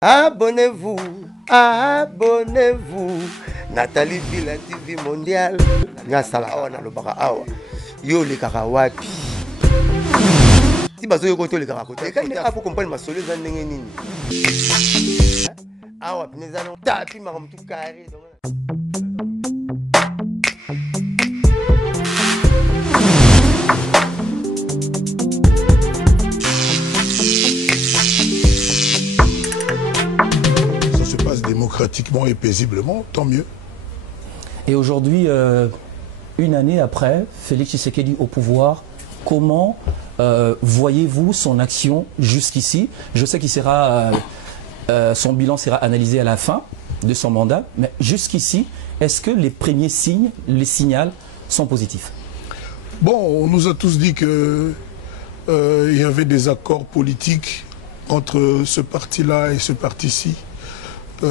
Abonnez-vous, abonnez-vous. Nathalie Villa TV Mondial. Nyasala awa na lobaka awa. Yo le kaka wapi. Si bazo yo koto le kaka koto. Ekani apo comprendre masolo za ndenge nini. Awa pineza no tapi makamtu kare. Démocratiquement et paisiblement, tant mieux. Et aujourd'hui, une année après, Félix Tshisekedi au pouvoir, comment voyez-vous son action jusqu'ici? Je sais qu'il sera, son bilan sera analysé à la fin de son mandat, mais jusqu'ici, est-ce que les premiers signes, les signaux sont positifs? Bon, on nous a tous dit qu'il y avait des accords politiques entre ce parti-là et ce parti-ci.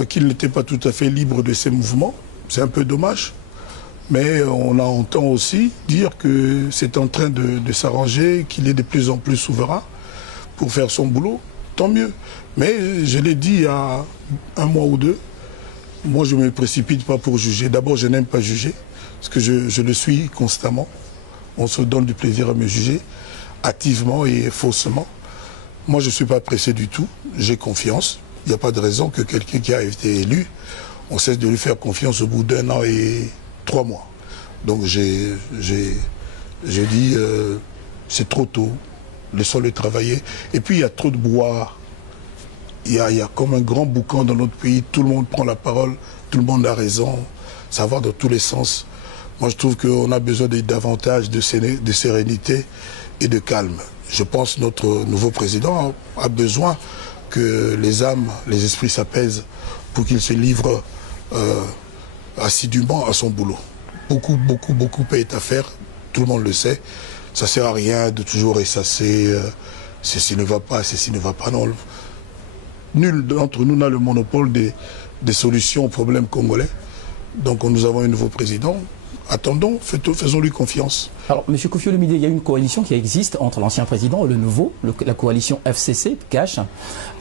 Qu'il n'était pas tout à fait libre de ses mouvements. C'est un peu dommage. Mais on entend aussi dire que c'est en train de s'arranger, qu'il est de plus en plus souverain pour faire son boulot. Tant mieux. Mais je l'ai dit il y a un mois ou deux, moi je ne me précipite pas pour juger. D'abord, je n'aime pas juger, parce que je le suis constamment. On se donne du plaisir à me juger, hâtivement et faussement. Moi, je ne suis pas pressé du tout. J'ai confiance. Il n'y a pas de raison que quelqu'un qui a été élu, on cesse de lui faire confiance au bout d'1 an et 3 mois. Donc j'ai dit, c'est trop tôt, laissons-le travailler. Et puis il y a trop de brouhaha. Il y a comme un grand boucan dans notre pays, tout le monde prend la parole, tout le monde a raison, ça va dans tous les sens. Moi je trouve qu'on a besoin de davantage de sérénité et de calme. Je pense que notre nouveau président a besoin que les âmes, les esprits s'apaisent pour qu'il se livre assidûment à son boulot. Beaucoup est à faire, tout le monde le sait. Ça ne sert à rien de toujours ressasser ceci ne va pas, ceci ne va pas. Non. Nul d'entre nous n'a le monopole des solutions aux problèmes congolais. Donc nous avons un nouveau président. Attendons, faisons-lui confiance. Alors, M. Koffi Olomide, il y a une coalition qui existe entre l'ancien président et le nouveau, la coalition FCC, Cash.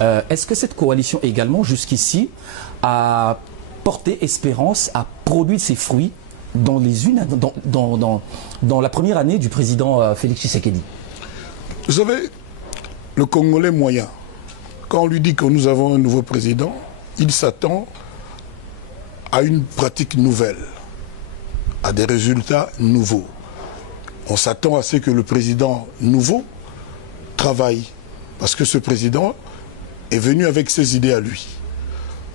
Est-ce que cette coalition également, jusqu'ici, a porté espérance, a produit ses fruits dans la première année du président Félix Tshisekedi? Vous savez, le Congolais moyen, quand on lui dit que nous avons un nouveau président, il s'attend à une pratique nouvelle, à des résultats nouveaux. On s'attend à ce que le président nouveau travaille, parce que ce président est venu avec ses idées à lui.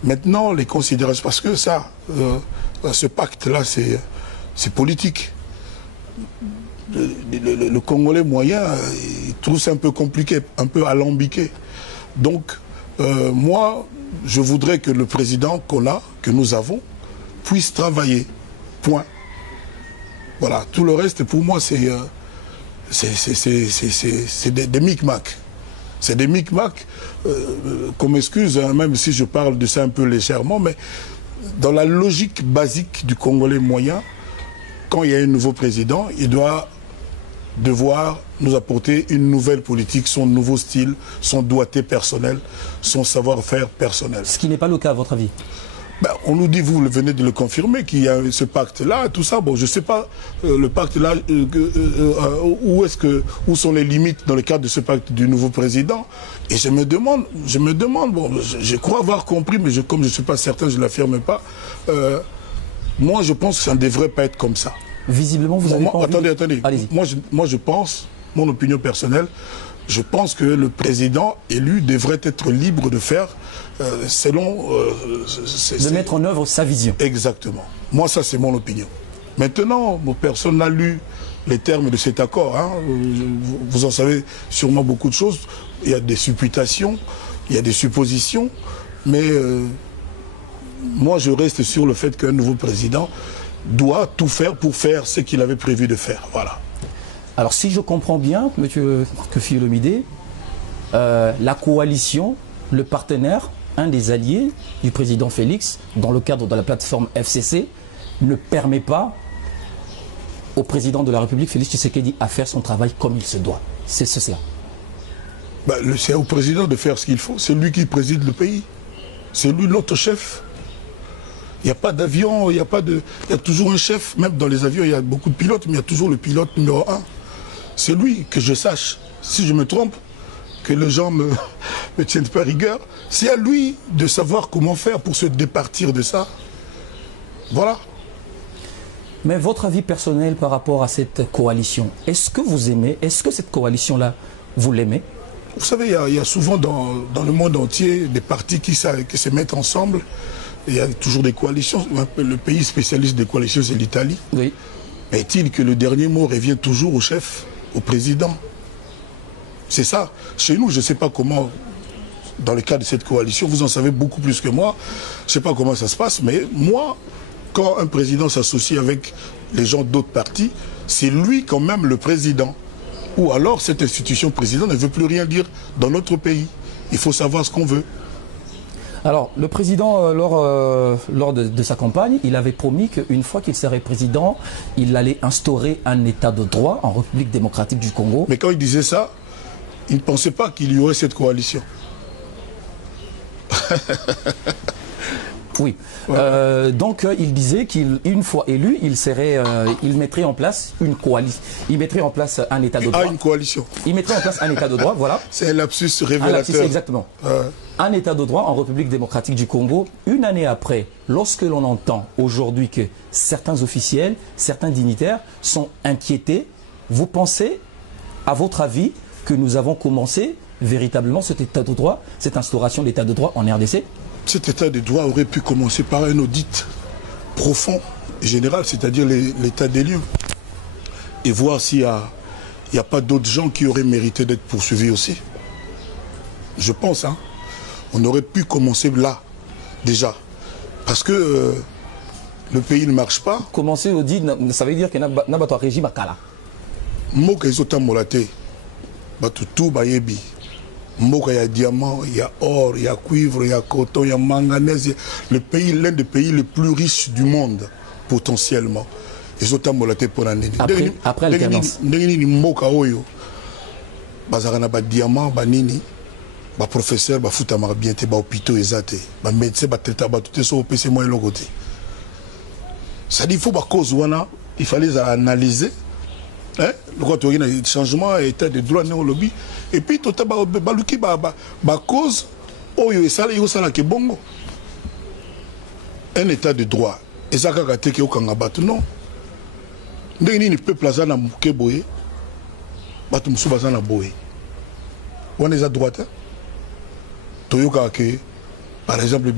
Maintenant, les considérations, parce que ça, ce pacte-là, c'est politique. Le Congolais moyen, il trouve ça un peu compliqué, un peu alambiqué. Donc, moi, je voudrais que le président qu'on a, que nous avons, puisse travailler. Point. Voilà, tout le reste, pour moi, c'est des micmacs. C'est des micmacs, qu'on m'excuse, hein, même si je parle de ça un peu légèrement, mais dans la logique basique du Congolais moyen, quand il y a un nouveau président, il doit devoir nous apporter une nouvelle politique, son nouveau style, son doigté personnel, son savoir-faire personnel. Ce qui n'est pas le cas, à votre avis? Ben, on nous dit, vous venez de le confirmer, qu'il y a ce pacte-là, tout ça. Bon, je ne sais pas, le pacte-là, où sont les limites dans le cadre de ce pacte du nouveau président. Et je me demande, bon, je crois avoir compris, mais comme je ne suis pas certain, je ne l'affirme pas. Moi, je pense que ça ne devrait pas être comme ça. Visiblement, vous avez pas envie... Attendez. Allez-y. Moi, je pense, mon opinion personnelle, je pense que le président élu devrait être libre de faire selon... de mettre en œuvre sa vision. Exactement. Moi, ça, c'est mon opinion. Maintenant, personne n'a lu les termes de cet accord. Hein. Vous en savez sûrement beaucoup de choses. Il y a des supputations, il y a des suppositions. Mais moi, je reste sur le fait qu'un nouveau président doit tout faire pour faire ce qu'il avait prévu de faire. Voilà. Alors, si je comprends bien, M. Koffi Olomide, la coalition, le partenaire, un des alliés du président Félix, dans le cadre de la plateforme FCC, ne permet pas au président de la République, Félix Tshisekedi, à faire son travail comme il se doit. C'est cela. C'est au président de faire ce qu'il faut. C'est lui qui préside le pays. C'est lui notre chef. Il n'y a pas d'avion, il y a toujours un chef. Même dans les avions, il y a beaucoup de pilotes, mais il y a toujours le pilote numéro 1. C'est lui, que je sache. Si je me trompe, que les gens me tiennent pas rigueur, c'est à lui de savoir comment faire pour se départir de ça. Voilà. Mais votre avis personnel par rapport à cette coalition, est-ce que vous aimez, est-ce que cette coalition-là, vous l'aimez? Vous savez, il y a souvent dans le monde entier des partis qui se mettent ensemble. Il y a toujours des coalitions. Le pays spécialiste des coalitions, c'est l'Italie. Oui. Mais est-il que le dernier mot revient toujours au chef, au président? C'est ça. Chez nous, je ne sais pas comment, dans le cas de cette coalition, vous en savez beaucoup plus que moi. Je ne sais pas comment ça se passe, mais moi, quand un président s'associe avec les gens d'autres partis, c'est lui quand même le président. Ou alors cette institution président ne veut plus rien dire dans notre pays. Il faut savoir ce qu'on veut. Alors, le président, lors de sa campagne, il avait promis qu'une fois qu'il serait président, il allait instaurer un état de droit en République démocratique du Congo. Mais quand il disait ça, il ne pensait pas qu'il y aurait cette coalition. Oui. Donc il disait qu'une fois élu, il mettrait en place une coalition. Il mettrait en place un état de droit. Ah, une coalition. Il mettrait en place un état de droit, voilà. C'est un lapsus révélateur. Un lapsus, exactement. Un état de droit en République démocratique du Congo. Une année après, lorsque l'on entend aujourd'hui que certains officiels, certains dignitaires sont inquiétés, vous pensez, à votre avis, que nous avons commencé véritablement cet état de droit, cette instauration de l'état de droit en RDC? Cet état de droit aurait pu commencer par un audit profond et général, c'est-à-dire l'état des lieux, et voir s'il n'y a pas d'autres gens qui auraient mérité d'être poursuivis aussi. Je pense, hein. On aurait pu commencer là, déjà. Parce que le pays ne marche pas. Commencer audit, ça veut dire que n'a pas un régime à Kala. Moka izota molate, batutu bayebi. Moka, il y a diamant, il y a or, il y a cuivre, il y a coton, il y a manganèse. Le pays, l'un des pays les plus riches du monde, potentiellement. Izota molate pour l'année. Après l'alternance. Ndengini moka oyo. Bazarana ba diamant, ba nini, ba professeur, ba futa bien te, ba hôpitaux ezate, ba médecin, ba traiteur, ba tout ça au PC moins le côté. Ça dit, il faut ba cause wana, il fallait analyser. Hein? Le y a un changement, état de droit dans le lobby. Et puis, tout le monde cause, un état de droit. Et ça, c'est ce qu'on a fait. Non. Le peuple a un peu boé. On est à droite. Par exemple,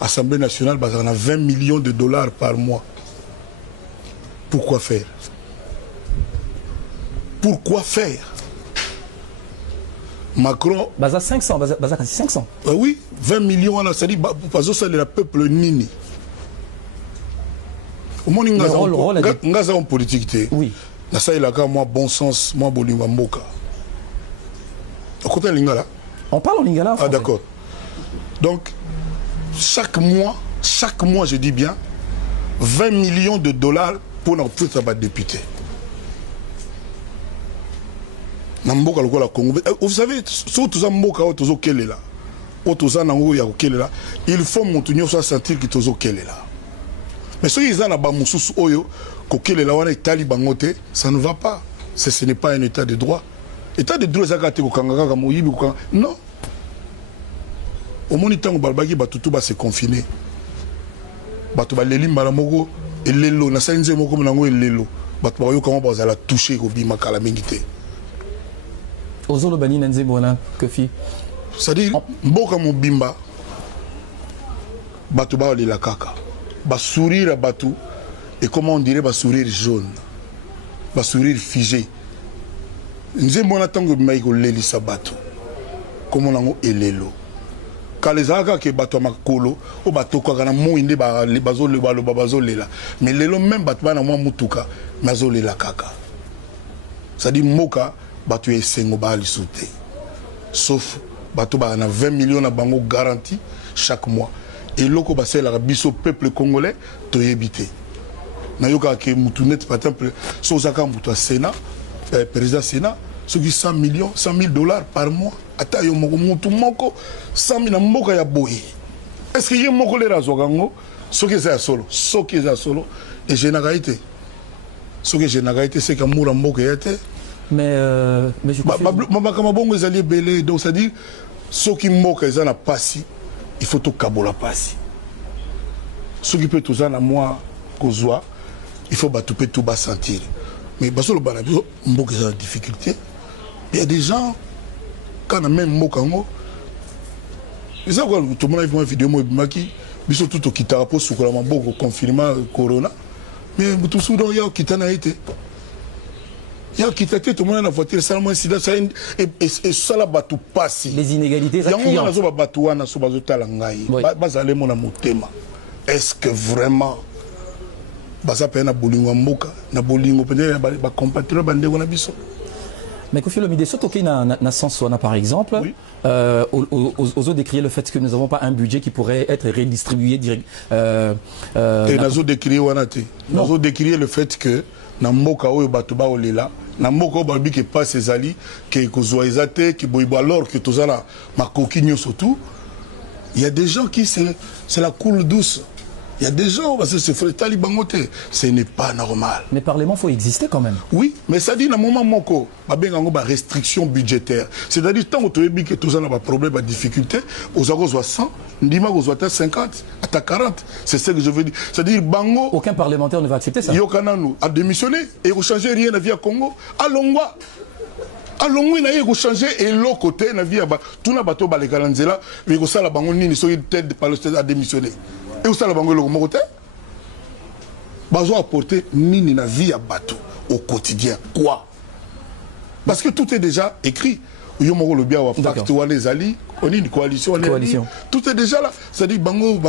l'Assemblée nationale a 20 millions de dollars par mois. Pourquoi faire? Pourquoi faire? Macron... Baza 500, Baza 500. Oui, 20 millions, on a dit, parce que c'est le peuple nini. Au moins, il y a une politique. Oui. Il y a moi bon sens, moi bolinga mboka. On parle en lingala. Ah d'accord. Donc, chaque mois, je dis bien, 20 millions de dollars pour notre député. Vous savez, surtout il faut monter soit sentir que tozo là. Mais ceux qui ont un bamususu oyo kokelela wana itali bangote, ça ne va pas. Ce n'est pas un état de droit. État de droit zakate ko kangaka moyibi ko non. Au moins tant balbaki batutu ba se confiner. Batu ba leli mbala moko elelo na sanze moko nango elelo. Batu ba yo comment ba za la toucher ko bima kala mingité. Ozolo bani nanze bona kofi. C'est-à-dire mboka mobimba batu ba la kaka. Ba sourire à batu et comment on dirait ba sourire jaune. Ba sourire figé. Nze mona tango maiko leli sa batu. Comment nango elelo. Kalezaka ke batu makolo o batu ko kana moinde ba bazole balo bazole la. Mais lelo même batu bana mwa mutuka mazole la kaka. C'est-à-dire moka batu esengo ba lisouté. Sauf batu ba na 20 millions na bango garantie chaque mois. Et loko ba c'est la biso peuple congolais to yebité. Na yoka ke mutunet par exemple so zaka mutu Sénat président Sénat ce qui 100 millions 100 000 dollars par mois ata yo moko mutu moko 100 000 na mboka ya boye est-ce que y a mon collègue à Zogango, ce que c'est à solo, ce que c'est à solo, et je n'ai été. Ce que je n'ai été, c'est que Moura Moko était. Mais je crois que donc c'est-à-dire, ceux qui moquent, ils ont passé, il faut tout kabola passer. Ceux qui peuvent tout ça, moi, Kozoa, il faut tout bas sentir. Mais parce que le banabio, moque, ils ont des difficultés. Il y a des gens, quand on a même mokango, ils savent quoi, tout le monde a vu une vidéo, ils sont tout au kitarapo, sous le confinement, corona. Mais tout ce dont il y a kitana été. Il y a quitté tout le monde dans la voiture, ça et ça là tout passe. Les inégalités, ça crie. Est-ce que vraiment baza pe na bolingo mboka na bolingo peut-être ba compatriotes bande na biso? Mais Koffi Olomide, surtout qu'il y a un sens, par exemple, oui. Aux autres décrire le fait que nous n'avons pas un budget qui pourrait être redistribué direct. Et nous décrire le fait que na mboka oyo batuba olela na mboka oyo qui passe ses alliés qui kozoizate qui boibo alors que tous na makokinyo surtout il y a des gens qui c'est la coule douce. Il y a des gens, parce que c'est frère Talibangote, ce n'est pas normal. Mais Parlement, il faut exister quand même. Oui, mais ça dit, dans un moment, moko, il y a une restriction budgétaire. C'est-à-dire, tant que tu as que tout ça n'a pas de problème, pas de difficulté, aux agos 100, Ndima aux 50, à 40. C'est ce que je veux dire. C'est-à-dire, Bango. Aucun parlementaire ne va accepter ça. Yokananu a démissionné et il ne change rien à la vie à Congo. Allongwa. Allongwa, il a changé et l'autre côté, la vie à tout le bateau, il y a un bango, il a démissionné. Et où ça, le bango, le côté apporter nini na vie à bateau au quotidien. Quoi? Parce que tout est déjà écrit. Les alliés, on est une coalition. Tout est déjà là. C'est-à-dire, bango,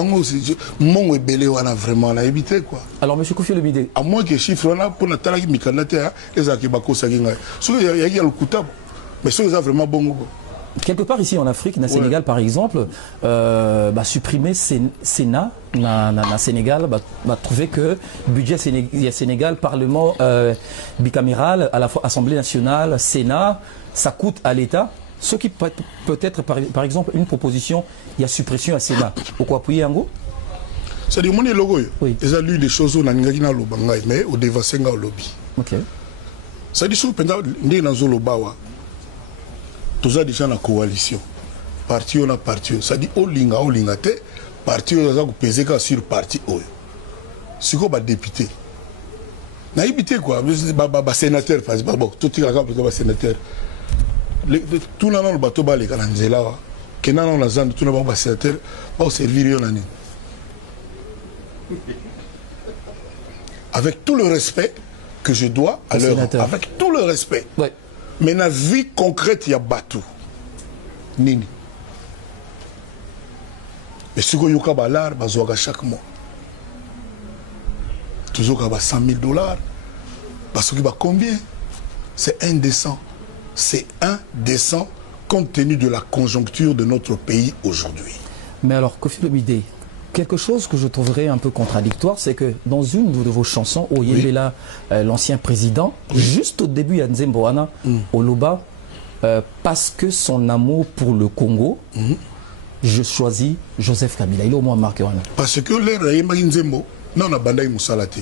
mon ébélé, on a vraiment évité quoi. Alors, M. Koffi Olomide. À moins que les chiffres là, pour la talaki mikanatea, les akibako sagingay. Il y a le coutable. Mais ça, c'est vraiment bon. Quelque part ici en Afrique, dans Sénégal par exemple, supprimer Sénat, dans Sénégal, trouver que budget Sénégal, Parlement bicaméral, à la fois Assemblée nationale, Sénat, ça coûte à l'État. Ce qui peut être par exemple une proposition, il y a suppression à Sénat. Pourquoi appuyer en gros? C'est-à-dire, mon logo, ils ont lu des choses au Nangagina Lobanga, mais au Devasenga au lobby. Ok. C'est-à-dire, si vous avez dans Zolobawa, tous ça déjà la coalition parti on a parti ça dit olinga te parti on a pesé sur parti oyo siko ba député na ibité quoi ba sénateur par exemple bon tout la ba sénateur tout là le bateau ba les kanzela que na la zone tout ba sénateur ba servir yo nani avec tout le respect que je dois à leur avec tout le respect. Ouais. Mais dans la vie concrète, il y a bateau. Nini. Mais si vous avez un dollar, vous avez chaque mois. Toujours 100 000 $. Parce que combien? C'est indécent. C'est indécent compte tenu de la conjoncture de notre pays aujourd'hui. Mais alors, Koffi Olomide, quelque chose que je trouverais un peu contradictoire, c'est que dans une de vos chansons, Oyembela, l'ancien président, juste au début, il y a Nzemboana, Oloba, parce que son amour pour le Congo, je choisis Joseph Kabila. Il est au moins marqué. Parce que l'air Nzembo, non, on a bandai Moussalate.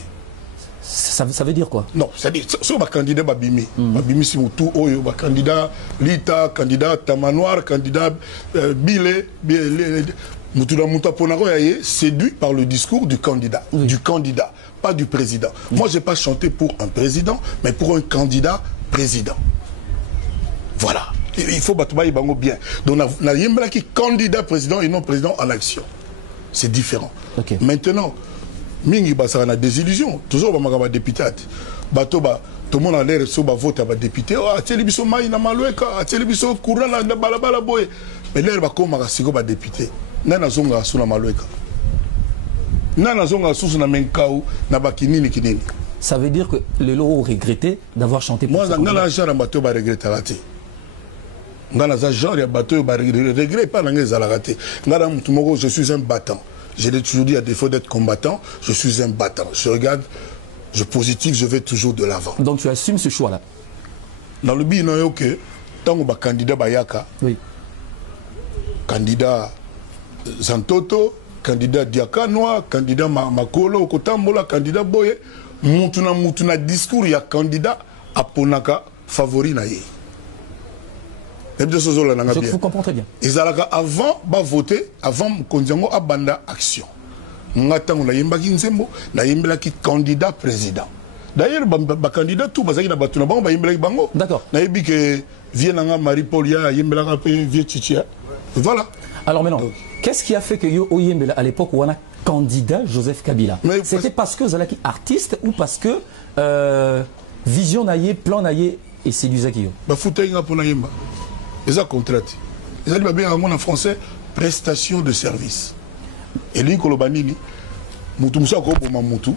Ça veut dire quoi? Non, c'est-à-dire, sur le candidat Babimi, Babimi Simoutou, Oyo, candidat Lita, candidat Tamanoir, candidat Bile, séduit par le discours du candidat, pas du président. Moi, je n'ai pas chanté pour un président, mais pour un candidat président. Voilà. Il faut battre bien. Donc, on a qui candidat président et non président en action. C'est différent. Okay. Maintenant, Mingi Bassara a des illusions. Toujours, on a député. Tout le monde a l'air de voter à député. Ah, Tchélibiso Maïna Maloueka, Tchélibiso Kourana, Balabala Boy. Mais l'air va comme un député. Nana zonga suna malweka. Nana zonga suna menkau na bakinini kinini. Ça veut dire que les lots ont regretté d'avoir chanté pour moi ngana genre bateau ba regretter raté. Ngana za genre ya bateau ba regret pas nanga za raté. Ngana mutu moko je suis un battant. Je l'ai toujours dit à défaut d'être combattant, je suis un battant. Je regarde, je positif, je vais toujours de l'avant. Donc tu assumes ce choix là. Dans le but non yo que tant que candidat bayaka. Oui. Candidat Zantoto, candidat Diakanoa, candidat Makolo, Kotambola, candidat Boye, Moutuna discours, il y a candidat Aponaka favori naïe. Je vous comprends très bien. Ils allaient avant de voter, avant qu'on a banda action. On a un candidat président. D'ailleurs, le candidat tout basé na batuna bango bango. D'accord. Na yebi que vient Marie-Paul ya yembela vient Chichia. Voilà. Alors maintenant, qu'est-ce qui a fait que yo oyembela à l'époque où on a candidat Joseph Kabila? C'était parce que vous allez artiste ou parce que vision naïe, plan naïe et c'est du zakio. Ba foutenga pour naïmba. Ils ont contraté. Ils ont dit bien en français prestation de service. Et lui Kolobanini Mutumsa ko pour Mamutu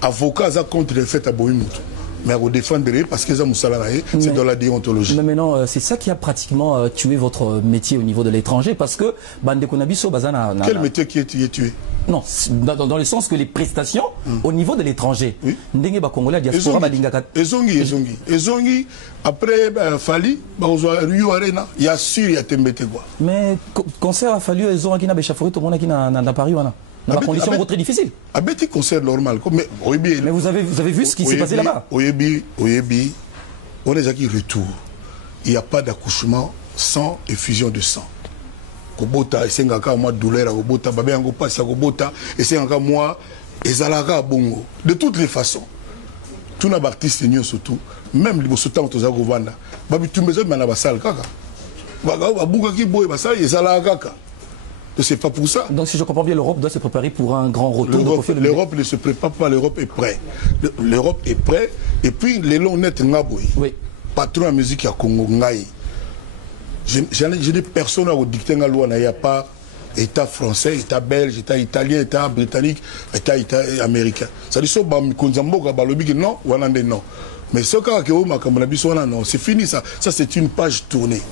avocat a contre le fait à Boimutu. Mais vous défendrez parce que c'est dans la déontologie. Mais maintenant, c'est ça qui a pratiquement tué votre métier au niveau de l'étranger parce que Bande Konabiso Bazana. Quel métier qui est tué? Non, dans le sens que les prestations au niveau de l'étranger. Oui. Congolais diaspora Malingaka. Ezongi après Fali, Rio Arena, il y a sûr il y a Tembete quoi. Mais concert a fallu Ezongi qui n'a béchafouré tout le monde qui n'a Paris wana. Dans des conditions très difficiles. Un petit concert normal. Mais vous avez vu ce qui s'est passé là-bas? Oyebi, on est qui retour. Il n'y a pas d'accouchement sans effusion de sang. Kobota, et c'est encore moi douleur à Kobota, babé en passe à Kobota, et c'est encore moi, et Zalaga Bongo. De toutes les façons. Tous les artistes surtout, même les Bossotans aux Agovanda, Babi Tumbezo, mais la bassale kaka. Babuka qui boye bassale, et Zalaga kaka. C'est pas pour ça. Donc si je comprends bien, l'Europe doit se préparer pour un grand retour. L'Europe ne se prépare pas, l'Europe est prête. L'Europe est prête. Et puis les longs nets Ngaboui, patron de musique à Congo Ngaï. Je n'ai personne à dicter la loi. Il n'y a pas État français, État belge, État italien, État britannique, État américain. Ça dit ça, non, non. Mais ce cas non, c'est fini ça. Ça c'est une page tournée.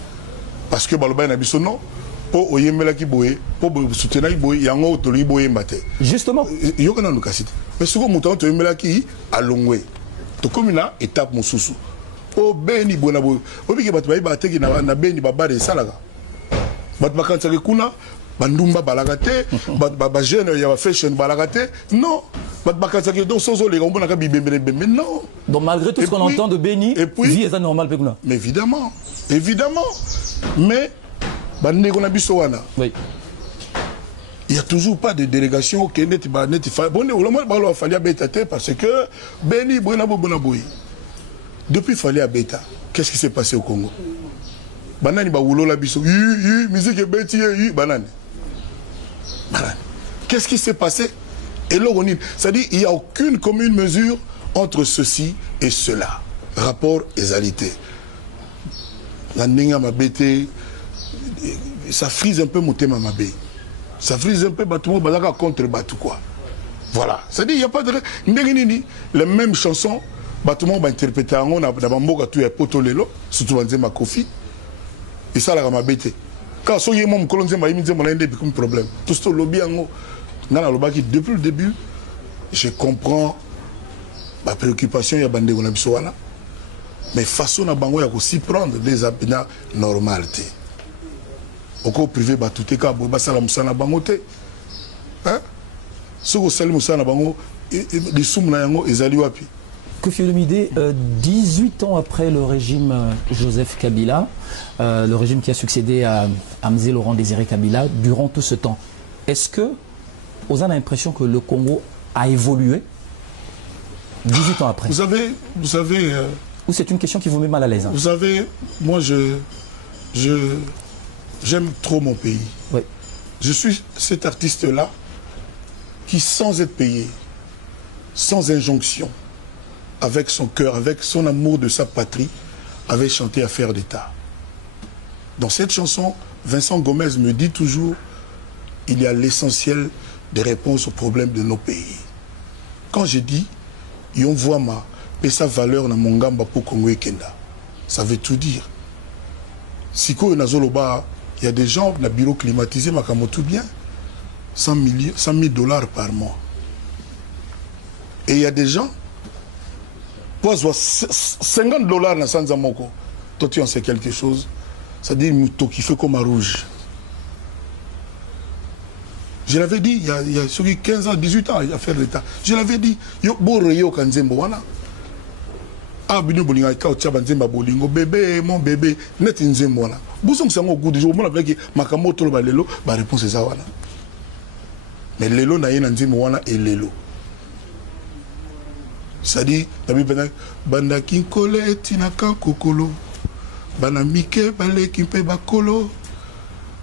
Parce que Baloba n'a non. Pour oyembela ki boye, pour soutenir boye, yango toli boye mbate. Justement. Yokana nukasite. Mais ce que mouton to oyembela ki alongwe. To komina étape mususu. O beni bona boye. Obi ke batu bayi bateki na beni babare salaka. Batu bakanta ke kuna bandumba balagate, ba jeune ya fashion balagate. Non. Batu bakanta ke donc sozo les ngombona ka bibembele bembe. Non. Donc malgré tout ce qu'on entend de Beni, vie est normal pekuna. Mais évidemment. Mais oui. Il n'y a toujours pas de délégation qui est parce que Beni depuis Fali à Beta, qu'est-ce qui s'est passé au Congo? Banani Bawulo la biso, musique est bêtise, banane. Qu'est-ce qui s'est passé? Et là, c'est-à-dire il n'y a aucune commune mesure entre ceci et cela. Rapport égalité. La Ninga m'a bêté. Ça frise un peu mon thème à ma baie. Ça frise un peu Batou Bazaka contre Batou quoi. Voilà. C'est-à-dire il n'y a pas de... Les mêmes chansons, Batou va interpréter en on a d'abord tout est potolelo, surtout en ma Kofi. Et ça la m'a bêté. Quand soyez mon colonne m'a mis mon indé comme problème. Tout ce lobby en depuis le début, je comprends ma préoccupation il y a bandé on a besoin. Mais façon à bango il y a aussi prendre des habitudes normalité. Au privé batouté ka boba sala musana bangote hein soko sali musana bango les soumna yango ezali wapi. Kofi Olomide, 18 ans après le régime Joseph Kabila, le régime qui a succédé à Amzé Laurent Désiré Kabila, durant tout ce temps, est-ce que vous avez l'impression que le Congo a évolué 18 ans après? Vous savez ou c'est une question qui vous met mal à l'aise? Vous savez, moi j'aime trop mon pays. Oui. Je suis cet artiste-là qui, sans être payé, sans injonction, avec son cœur, avec son amour de sa patrie, avait chanté Affaire d'État. Dans cette chanson, Vincent Gomez me dit toujours il y a l'essentiel des réponses aux problèmes de nos pays. Quand je dis, et on voit et sa valeur dans mon gamba pour Congo et Kenda, ça veut tout dire. Si il y a des gens, le bureau climatisé, mais tout bien, 100 000 dollars par mois. Et il y a des gens, pour 50 dollars dans Sanzamoko, toi tu en sais quelque chose, ça dit que qui fait comme un rouge. Je l'avais dit il y a sur 15 ans, 18 ans à faire l'État. Je l'avais dit, yo boreyo kanzembo wana. Ah bino bolinga ka otya banzemba bolingo bébé mon bébé net nzembo wana. Bosong sango goût du jour mon avec makamoto ba lelo ba réponse eza wana. Mais lelo na yena nzembo wana et lelo. Ça dit tabi banda kinkole tinaka kokolo. Bana mike bale kimpe bakolo.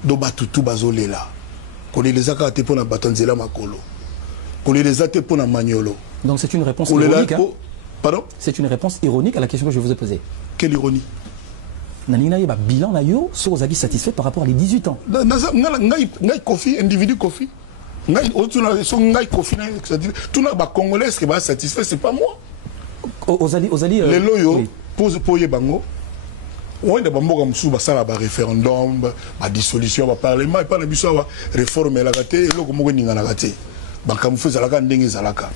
Do batutu bazolela. Koli les akate pour na batanzela makolo. Koli les ate pour na magnolo. Donc c'est une réponse ironique. Hein? Pardon? C'est une réponse ironique à la question que je vous ai posée. Quelle ironie? Nanina yeba bilan na yo sur Ozagi satisfait par rapport à les 18 ans. Ngai kofi individu kofi. Ngai otuna so ngai kofi na c'est-à-dire tout na ba congolais qui va satisfait c'est pas moi. Ozali les loyo pose poye bango. On est bamboka musu ba sala ba référendum ba dissolution ba parlement pas na biso ba réforme la gâté eloko moko ninga na gâté. Ba kamufu zalaka ndenge zalaka.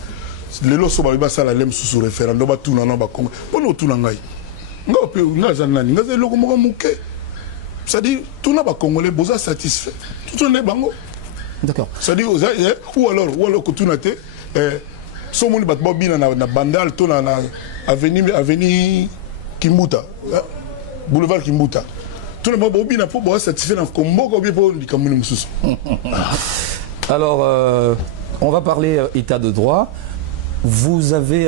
Lelo so ba sala lem sous référendum ba tuna na ba kongo. Pono tuna ngai. Ngope ngaza nani ngaza eloko moko muke. C'est-à-dire tout na ba congolais boza satisfait. Tout on est bango. D'accord. C'est-à-dire ou alors que tout na te so moni bat bobina na bandal to na avenue Kimbuta. Boulevard Kimbuta. Tout le monde est pour satisfaire dans le Alors, on va parler état de droit. Vous avez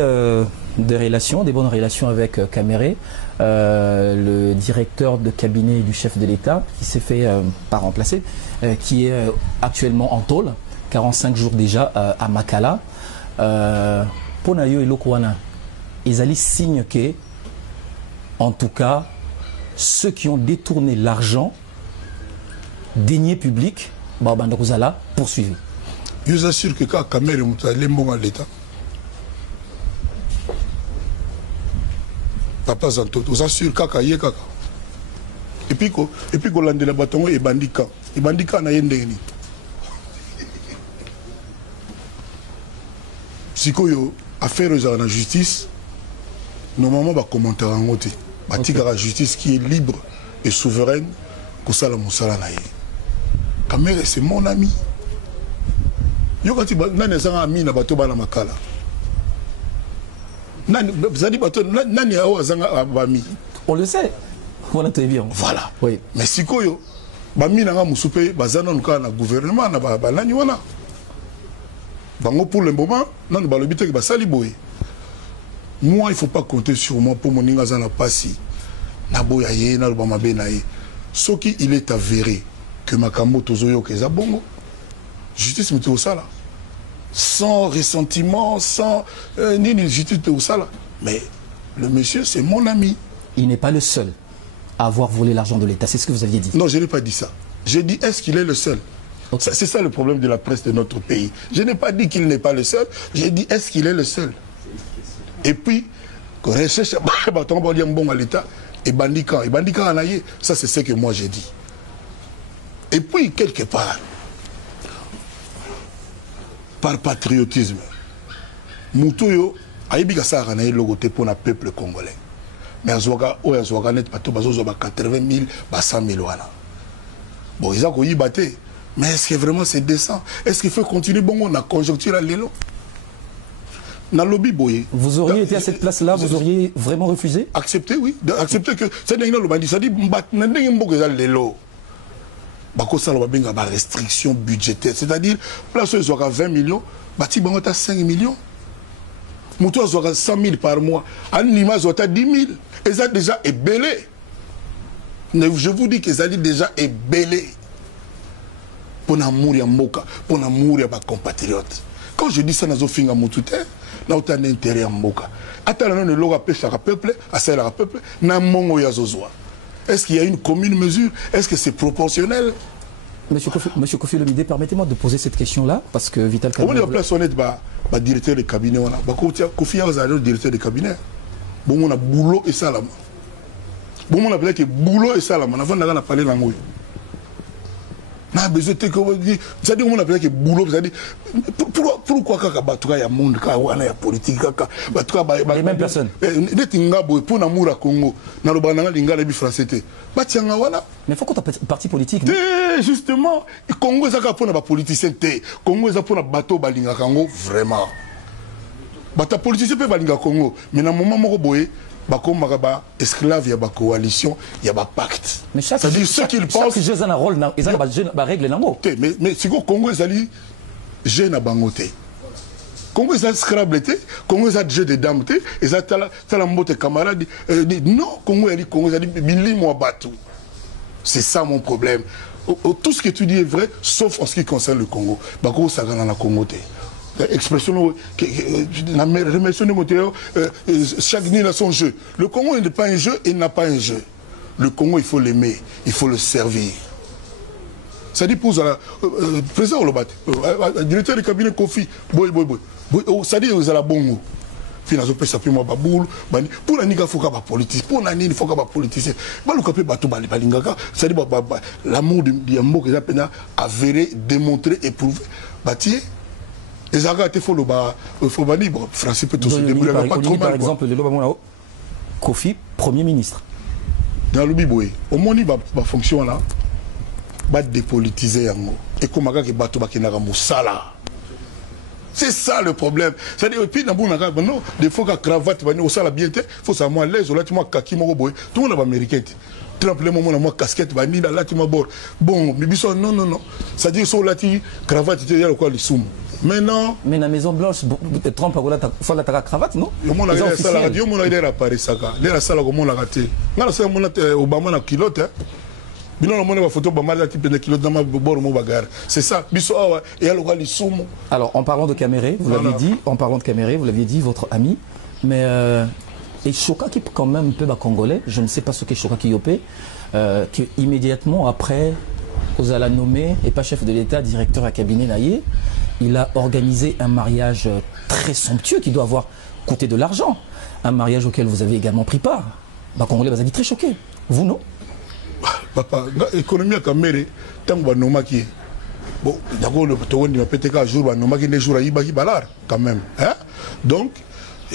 des relations, des bonnes relations avec Caméré, le directeur de cabinet du chef de l'État, qui s'est fait pas remplacer, qui est actuellement en tôle, 45 jours déjà à Makala. Ponayo et Lokwana, ils allaient signer que, en tout cas, ceux qui ont détourné l'argent, deniers publics, Babandakuzala, poursuivi. Je vous assure que quand Caméré est allé à l'État, Papa Zanto, je vous assure que Kaka Kaka. Et puis qu'on l'a dit la bâton et bandika. Et bandika n'a rien de si qu'on a affaire à la justice, normalement, on va commenter en côté. La justice qui est libre et souveraine, que ça la moussala naïe. Caméré, c'est mon ami. Yokati nani zanga ami na bato bana makala. Nani zadi bato nani awa zanga abami. On le sait. On a très bien. Voilà. Oui. Mais si koyo bami nanga musupe bazana nuka na gouvernement na ba nani wana. Bango pour le moment, nani balobi te ba sali boye. Moi, il ne faut pas compter sur moi pour mon ingazana passi. Naboya ye na lobama benaye. Ce qui il est avéré que Makambo tozoyo keza bongo. Justice me au sala. Sans ressentiment, sans ni justice au sala. Mais le monsieur, c'est mon ami. Il n'est pas le seul à avoir volé l'argent de l'État. C'est ce que vous aviez dit. Non, je n'ai pas dit ça. J'ai dit, est-ce qu'il est le seul? Okay. C'est ça le problème de la presse de notre pays. Je n'ai pas dit qu'il n'est pas le seul. J'ai dit, est-ce qu'il est le seul? Et puis, qu'on recherche bon à l'État, et bandika en aïe, ça c'est ce que moi j'ai dit. Et puis, quelque part, par patriotisme, Moutoyo, aïbika sa ranaï logoté pour le peuple congolais. Mais Azouaga, ou Azouaga net, bateau bazozo 80 000, 100 000 wana. Bon, ils ont y batté. Mais est-ce que vraiment c'est décent? Est-ce qu'il faut continuer? Bon, on a conjoncture à l'élo. Vous auriez été à cette place-là, vous auriez vraiment refusé? Accepter, oui. Accepter que c'est des gens ça dit restriction budgétaire. C'est-à-dire, place où ils auront 20 millions, bâti bango à 5 millions. Moutou aura 100 000 par mois. Anima aura 10 000. Et ça déjà est belé. Je vous dis que ça dit déjà est belé. Pour mourir moka, pour mourir ma compatriote. Quand je dis ça, nous avons Moutouté, nous avons un intérêt à Moka. Attends, nous avons un peuple, à peuple, nous avons est-ce qu'il y a une commune mesure? Est-ce que c'est proportionnel? Monsieur Kofi Olomide, permettez-moi de poser cette question-là, parce que Vital Kamerhe... On a place honnête, directeur de cabinet. Kofi a le directeur de cabinet. Bon, on a boulot et ça là. Bon, on a appelé que boulot et ça là. Avant d'aller parler langue. n'a besoin de c'est-à-dire on a besoin que boulot, c'est-à-dire pourquoi kaka batuka ya monde ka wana ya politique kaka batuka les mêmes personnes neti ngabo pour namura Congo na lobana lingala bi français te batianga wana mais faut qu'on tape parti politique justement Congo ezaka pour na ba politicien te Congo ezaka pour na bateau balinga Congo vraiment bata politicien pe balinga Congo mais na moment moko boye bakomaka ba esclave ya ba coalition ya ba pacte c'est-à-dire ceux qui pensent chaque jeu a un rôle ils ont ba règle nango mais si Congo ezali jeu na bango te Congo ezali scrabble te Congo ezali jeu de dames te ezali tala mbote camarade non Congo ezali bilimo batou c'est ça mon problème tout ce que tu dis est vrai sauf en ce qui concerne le Congo bako sagana na Congo te expression chaque nid a son jeu. Le Congo n'est pas un jeu, il n'a pas un jeu. Le Congo, il faut l'aimer, il faut le servir. Ça dit pour le président Olobat, directeur du cabinet Kofi, ça dit aux Alabongo. Finalement, ça peut moi baboul, pour la niga faut qu'à politique, pour la niga faut qu'à politicien. Balou kapé batou bali balingaka, ça dit l'amour du mot que j'appelle avéré, démontré, éprouvé, bâti. Les Arabes étaient faux, il faut bannir. Français peut tous se débrouiller. Par exemple, le Lobamona Kofi, Premier ministre. Dans le Biboé, au moins, il va fonctionner là, va dépolitiser. Et comme il va sala. C'est ça le problème. C'est-à-dire, et puis, dans des fois, la cravate, il faut bien, il faut savoir à l'aise, tout le monde est américain. Trump, le moment où moi casquette, là, tu m'as bord. Bon, mais non. C'est-à-dire, sur la cravate, il y a quoi, les soum. Mais non. Mais la Maison Blanche, Trump a la cravate, non? Il y a ça, la radio, il y a Paris, ça. Il y a ça, comment on l'a raté. Obama a kilote, hein. C'est ça. Alors, en parlant de Caméré, vous l'aviez dit, votre ami, mais et Choka qui quand même un peu congolais, je ne sais pas ce qu'est Choka Kiyopé, qui immédiatement après, vous allez nommer, et pas chef de l'État, directeur à cabinet Naïe, il a organisé un mariage très somptueux qui doit avoir coûté de l'argent. Un mariage auquel vous avez également pris part. Congolais, vous avez dit très choqué. Vous, non? Papa, l'économie a caméré, tant que nous maquillons. Bon, d'accord, le tour de peut-être un jour, nous maquillons les jours à Ibaki Balar, quand même. Donc,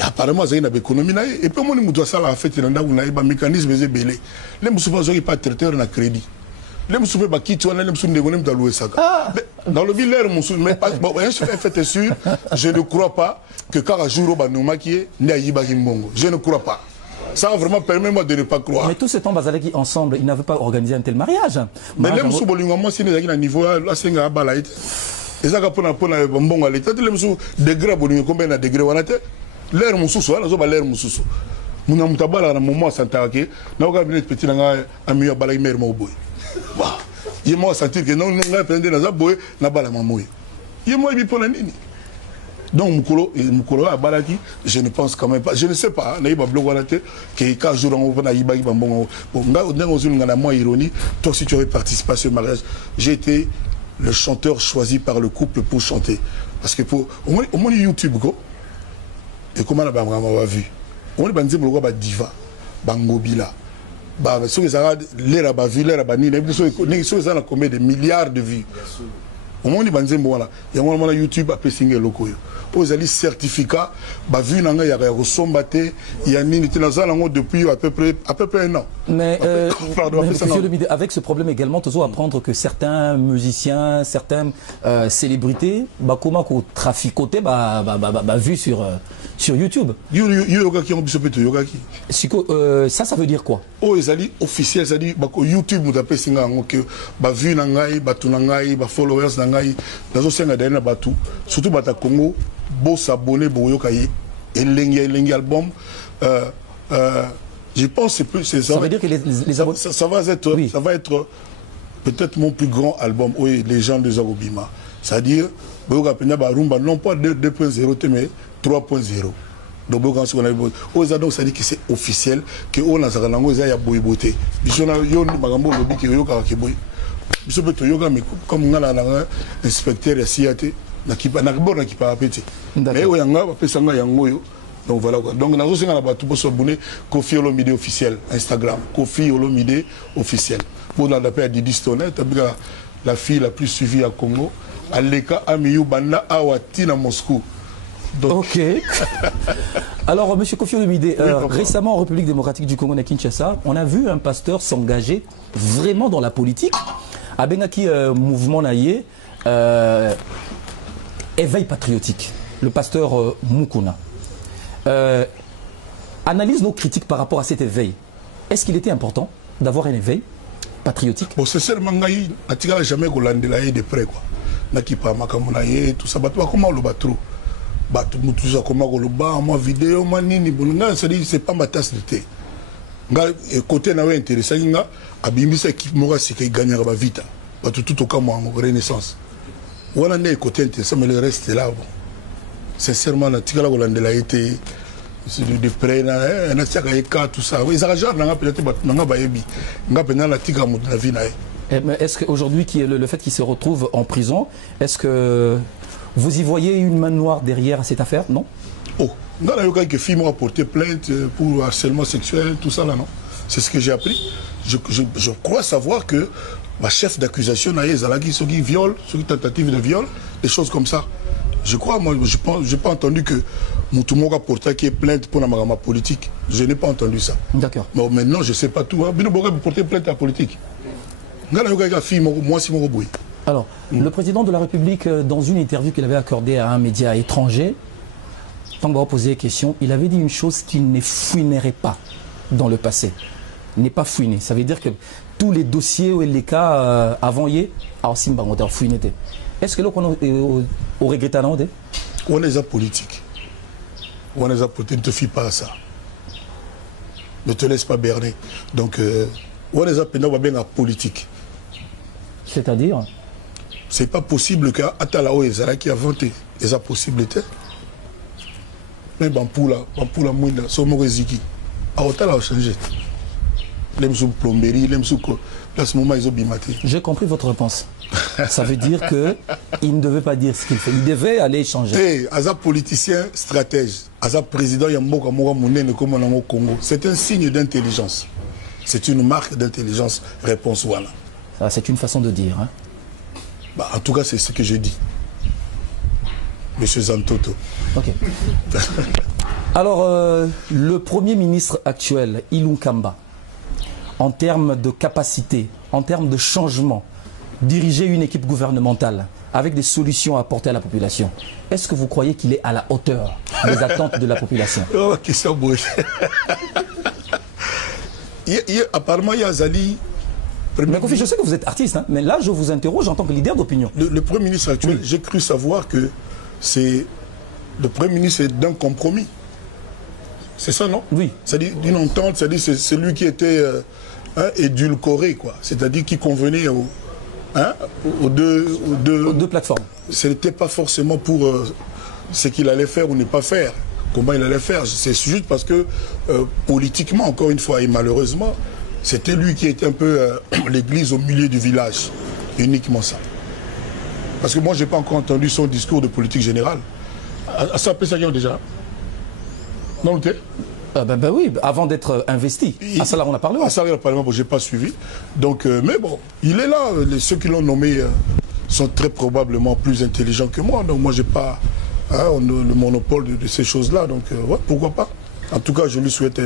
apparemment, il y a une économie. Et puis, moi, nous doit ça la fête, il y a un mécanisme de belé. Les musulmans n'ont pas traité un crédit. Les musulmans n'ont pas quitté, les musulmans n'ont pas loué ça. Dans le bilan, mais fait sûr, je ne crois pas que quand un jour, nous maquillons, nous Ibaki Mbongo. Je ne crois pas. Ça vraiment permet-moi de ne pas croire. Mais tous ces temps Bazalaki ensemble, ils n'avaient pas organisé un tel mariage. Mais les musulmans, si nous avons un niveau, là, c'est un balaït. Et ça, pour un bon à l'état, les musulmans, degré, combien de degrés on a été? L'air moussou, là, on a l'air moussou. Nous avons tabala à un moment sans taquer, nous avons un petit ami à balaï mer mauboy. Il m'a senti que non, nous avons pris dans un boy, n'a pas la mamouille. Il m'a dit pour la nini. Donc, Moukolo à Balaki, je ne pense quand même pas. Je ne sais pas. Quand jour on va à ironie, toi si tu avais participé à ce mariage, j'ai été le chanteur choisi par le couple pour chanter. Parce que pour au moins YouTube, et comment on a vu, on a dit que diva, bangobila. Ceux qui ont l'air à vu, l'air à bannir, ceux qui ont combien de milliards de vues. Au moins, il y a un YouTube à signer loco. Aux alliés certificats, vu qu'il y a depuis à peu près un an. Mais avec ce problème également, tu dois apprendre que certains musiciens, certaines célébrités, comment traficoté, vu sur YouTube. Ça veut dire quoi? Oh, les alliés officiels, c'est-à-dire YouTube nous appelle que vu nangai, batunangai, followers nangai, dans ce sens surtout bata Congo. Beau s'abonner, beau yokaye, et l'engi album. Je pense que ça veut dire que les abonnés. Ça va être peut-être mon plus grand album, oui, les gens de Zagobima. C'est-à-dire, non pas 2.0, mais 3.0. Donc, ça dit que c'est officiel, que on a un boyboté. Comme on a un inspecteur SIAT. Mais donc voilà quoi. Donc nous avons Kofi Olomide officiel Instagram, Kofi Olomide officiel. Pour la paix à Didi Stonet, la fille la plus suivie à Congo. Aleka Amiyou Banda Awati à Moscou. Donc... Ok. Alors, M. Kofi Olomide, récemment en République démocratique du Congo, à Kinshasa, on a vu un pasteur s'engager vraiment dans la politique. À Bengaki Mouvement Naye, éveil patriotique. Le pasteur Mukuna. Analyse nos critiques par rapport à cet éveil. Est-ce qu'il était important d'avoir un éveil patriotique? Bon, c'est seulement que je n'ai jamais regardé de près. Nakipa Makamunaye, tout ça, comment le battre? Moi vidéo, c'est pas ma tasse de thé. Côté na intéressant, abimisa équipe mora c'est qu'il gagnera vite. Tout au cas moi renaissance. Voilà né côté intéressant mais le reste est là. Sincèrement, la tigala Holandela été de près na tiaka eka tout ça. Ils arrangent na peut-être na bayebi. Nga pena la tiga mo la vie na. Est-ce qu'aujourd'hui, le fait qu'il se retrouve en prison, est-ce que vous y voyez une main noire derrière cette affaire? Non? Oh, dans la yoga que fille m'a porté plainte pour harcèlement sexuel, tout ça là, non? C'est ce que j'ai appris. Je crois savoir que ma chef d'accusation n'a qui viol, sur tentative de viol, des choses comme ça. Je crois, moi, je n'ai pas entendu que Moutoumou a porté qui est plainte pour la politique. Je n'ai pas entendu ça. D'accord. Bon, maintenant, je ne sais pas tout. Bino Boré porter plainte à la politique. Alors, le président de la République, dans une interview qu'il avait accordée à un média étranger, quand on va poser la question, il avait dit une chose qu'il ne fouinerait pas dans le passé. N'est pas fouiné. Ça veut dire que tous les dossiers ou les cas avant hier, aussi fouiné. Est-ce que là, on regrette à l'endroit? On est politique. On est politique. Ne te fie pas à ça. Ne te laisse pas berner. Donc, on est politique. C'est-à-dire? C'est pas possible qu'à Atalao et Zara qui a vanté les possibilités. Mais Bampoula Mouina, Somoreziki, à Otala a changé. L'aime sous plomberie, l'aime sous quoi. Là, ce moment, ils ont bimaté. J'ai compris votre réponse. Ça veut dire qu'il ne devait pas dire ce qu'il fait. Il devait aller changer. Hey, Aza politicien stratège, Aza président Yamboka Moura Mounene comme au Congo, c'est un signe d'intelligence. C'est une marque d'intelligence. Réponse voilà. C'est une façon de dire. Hein. Bah, en tout cas, c'est ce que je dis. Monsieur Zantoto. Ok. Alors, le Premier ministre actuel, Ilou Kamba, en termes de capacité, en termes de changement, diriger une équipe gouvernementale avec des solutions à apporter à la population, est-ce que vous croyez qu'il est à la hauteur des attentes de la population? Oh, question bonne. Apparemment, il y a Zali. Mais Kofi, je sais que vous êtes artiste, hein, mais là, je vous interroge en tant que leader d'opinion. Le Premier ministre actuel, oui. J'ai cru savoir que c'est le Premier ministre d'un compromis. C'est ça, non? Oui. C'est-à-dire d'une entente, c'est-à-dire c'est celui qui était édulcoré, quoi. C'est-à-dire qui convenait aux deux plateformes. Ce n'était pas forcément pour ce qu'il allait faire ou ne pas faire, comment il allait faire. C'est juste parce que politiquement, encore une fois, et malheureusement, c'était lui qui était un peu l'église au milieu du village. Uniquement ça. Parce que moi, je n'ai pas encore entendu son discours de politique générale. Ça peut s'agir déjà. Non, tu ben oui, avant d'être investi. À ça, là, on a parlé. À ça, là, bon, je n'ai pas suivi. Donc, mais bon, il est là. Ceux qui l'ont nommé sont très probablement plus intelligents que moi. Donc, moi, je n'ai pas le monopole de ces choses-là. Donc, ouais, pourquoi pas. En tout cas, je lui souhaite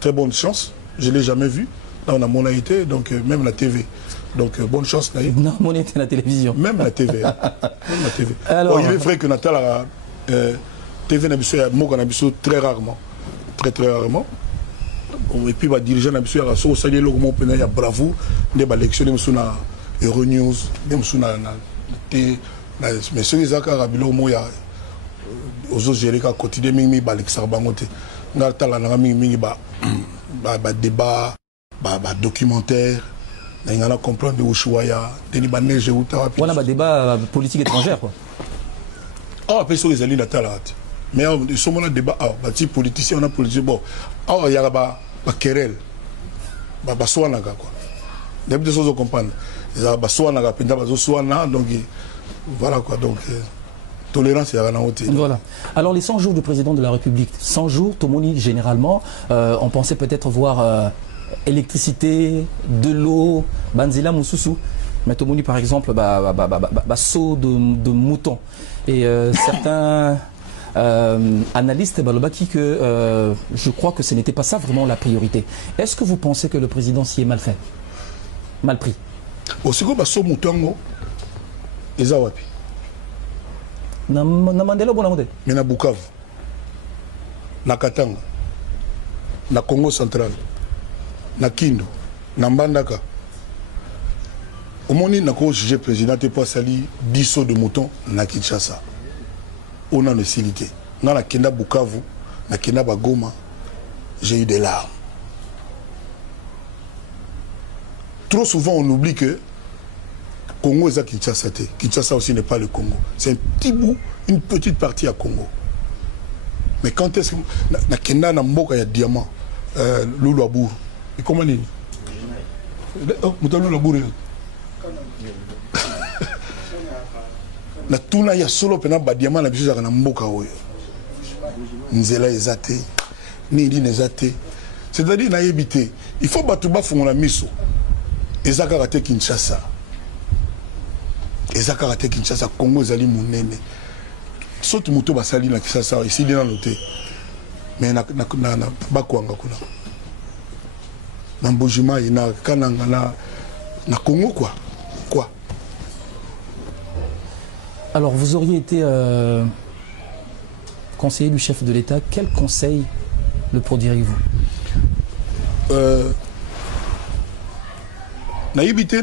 très bonne chance. Je ne l'ai jamais vu. Là, on a mon été, donc même la TV. Donc, bonne chance, Naïe. Non, mon été, la télévision. Même la TV. Même la TV. Alors, bon, il est vrai que Natal a TV Nabiso très rarement. Très rarement. Et puis, les dirigeants Nabiso, il y a bravo, il y a l'élection, il y a Euronews, il y a mais ceux qui ont aux autres gérés quotidien, il y a des débats, documentaires. Il y a comprendre de Ushuaïa, il y a des débats politiques étrangères. Ah, après ça, les alliés Natal. Mais ils sont dans le débat. Les politiciens, on a politicien. Bon, il y a des querelles. Il y a des soins. Il y a des choses à comprendre. Il y a des soins, donc voilà quoi. Donc, tolérance, il y a rien. Voilà. Alors, les 100 jours du président de la République, 100 jours, Tomoni, généralement, on pensait peut-être voir électricité, de l'eau, Banzila Moussoussou. Mais Tomoni, par exemple, saut de mouton. Et certains analystes que je crois que ce n'était pas ça vraiment la priorité. Est-ce que vous pensez que le président s'y est mal fait? Mal pris? Aussi que saut mouton, ils ont wapi. Na Mandela bon amode. Mais na Bukavu, na Katanga, na Congo central, na Kindu, na Mbandaka. Au moment où on a jugé le président, pour sali 10 sauts de mouton na Kinshasa. On a une facilité. Dans la Kenda Bukavu, na Kenda Bagoma, j'ai eu des larmes. Trop souvent, on oublie que Congo est à Kinshasa. Kinshasa aussi n'est pas le Congo. C'est un petit bout, une petite partie à Congo. Mais quand est-ce que na Kenda na Mboka il y a diamant, Loulou et comment on dit? Na tuna ya solo pena ba diamant na biso na mboka oyo nzela ezate ni di nezate, c'est-à-dire na yebité il faut batu ba fongola miso ezaka kate Kinshasa, ezaka kate Kinshasa. Congo ezali munene soto moto basali na Kinshasa ici na noté mais na bakwanga kuna na mbujima ina kananga na Congo quoi. Alors, vous auriez été conseiller du chef de l'État. Quel conseil le produiriez-vous? Naïbité,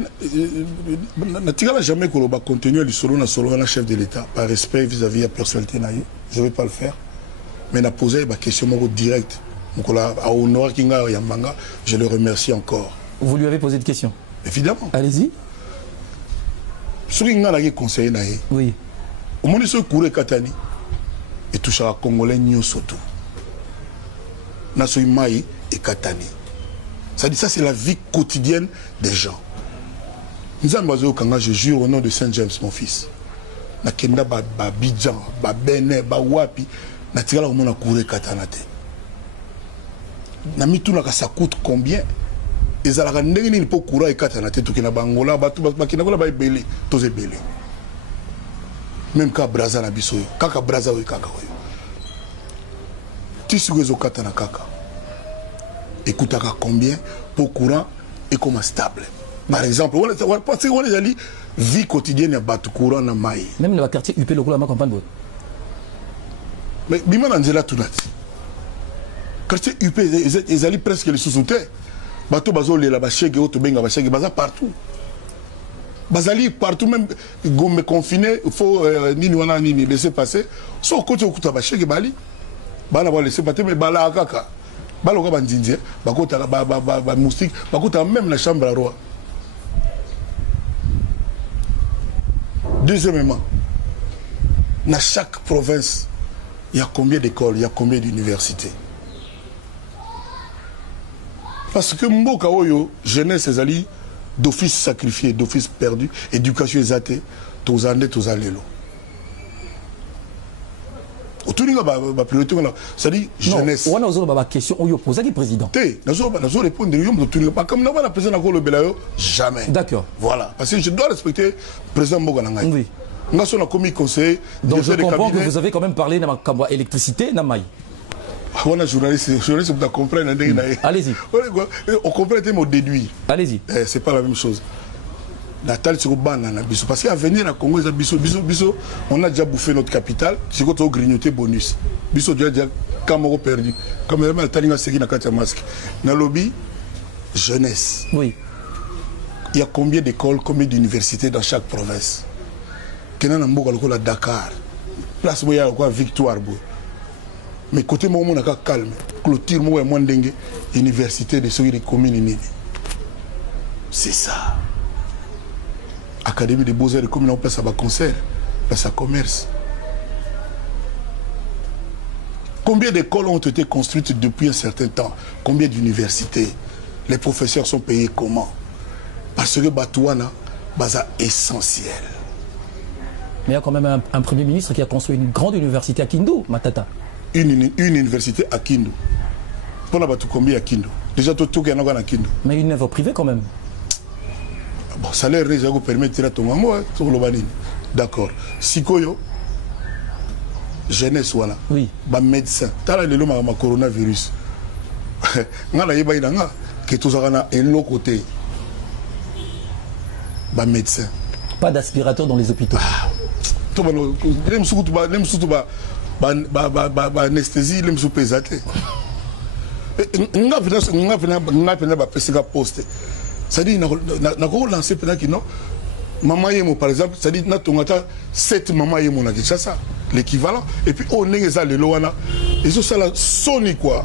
n'a jamais continué le solo na chef de l'État par respect vis-à-vis de la personnalité. Je ne vais pas le faire. Mais n'a posé une question directe. À Honor Kinga Yambanga, je le remercie encore. Vous lui avez posé une question? Évidemment. Allez-y. Sur une a conseillé naïe. Oui. Au monde se courir Katani et touche à Congolais ni surtout. Nasoy Maï et Katani. Ça dit ça c'est la vie quotidienne des gens. Nous avons quand je jure au nom de Saint James mon fils. Na kenda ba Bidjan, ba Benin, ba Wapi, na tigala au monde a courir Katanate. Na mituna ka ça coûte combien? Et à la ndenge ni pour courir Katanate tout kina bangola ba tout ba kina gola ba belé, tous belé. Même quand Braza na biso, kaka Braza ou kaka oyo. Tu sais que katana kaka. Écoute combien pour courant et comme stable. Par exemple, on pense qu'on est allé vie quotidienne à battre courant na maï. Même dans le quartier UP le couleur ma campagne. Mais bima nanzela tout là. Quartier UP ils allaient presque les sous-souterrains. Bateau bazo le la bachege auto benga bachege baza partout. Bazali partout même gomme confiné, il faut ni laisser passer. So côté okuta bachege bali. Bana ba laisser passer mais bala kaka. Baloka bandinje, bakota ba moustique, bakota même la chambre à roi. Deuxièmement, dans chaque province, il y a combien d'écoles, il y a combien d'universités? Parce que Mboka Oyo, jeunesse ezali d'office sacrifié, d'office perdu, éducation exatée, tous andés, tous allélo. Autour de la priorité, c'est-à-dire jeunesse. On a aussi une question où il pose le président. Nous répondre, pas comme nous avons le président de Belayo, jamais. D'accord. Voilà. Parce que je dois respecter le président Mboganangay. Oui. Nous avons commis conseil. Donc je comprends que vous avez quand même parlé de l'électricité, Namaï. On a journaliste pour comprendre. Allez-y. On comprend et on déduit. Allez-y. C'est pas la même chose. Natal c'est au banana biso parce qu'à venir à Congo biso on a déjà bouffé notre capitale c'est quoi au grignoter bonus biso déjà Camaro perdu comme même talinga seki na kati masque na lobby jeunesse. Oui. Il y a combien d'écoles, combien d'universités dans chaque province? Kena na mboka lokola Dakar place boya quoi Victoire bo mais côté mo on a calme clôture mo moins ndenge université de ceux des communes nini c'est ça. Académie des beaux-arts et communes en place à bas concert, place à commerce. Combien d'écoles ont été construites depuis un certain temps? Combien d'universités? Les professeurs sont payés comment? Parce que Batouana, c'est essentiel. Mais il y a quand même un premier ministre qui a construit une grande université à Kindu, Matata. Une université à Kindu. Pour la Batou combien à Kindu? Déjà tout qui est à Kindu. Mais une œuvre privée quand même. bon salaire déjà vous permettre de tongango sur le banini d'accord sikoyo jeunesse wana oui ba médecin tala lelo ma coronavirus nga na yeba inanga que tous na un lot côté ba médecin pas d'aspirateur dans les hôpitaux to ba nem sutu ba anesthésie nem su pesate nga vina ba pesika poste ça dit na ko lancer pendant que non maman yemo par exemple ça dit na tongata 7 maman yemo na Kinshasa l'équivalent et puis on est ça le loana et ça la soni quoi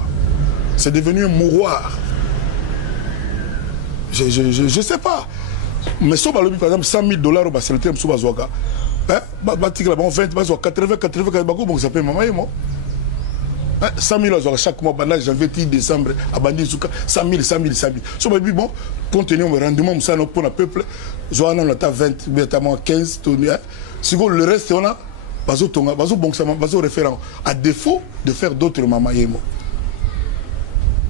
c'est devenu un mouroir je sais pas mais so ba lobi par exemple $100,000 au baseleté mso bazwaka hein ba tigla ba 20 ba 80 ba ko bon ça paye maman yemo 100,000 euros chaque mois, pendant janvier, décembre, à Bandi Souka, 100,000. So, bon, compte tenu du rendement, pour le peuple, on a 20, 15, si le reste, on a, référent. À défaut de faire d'autres Mama Yemo.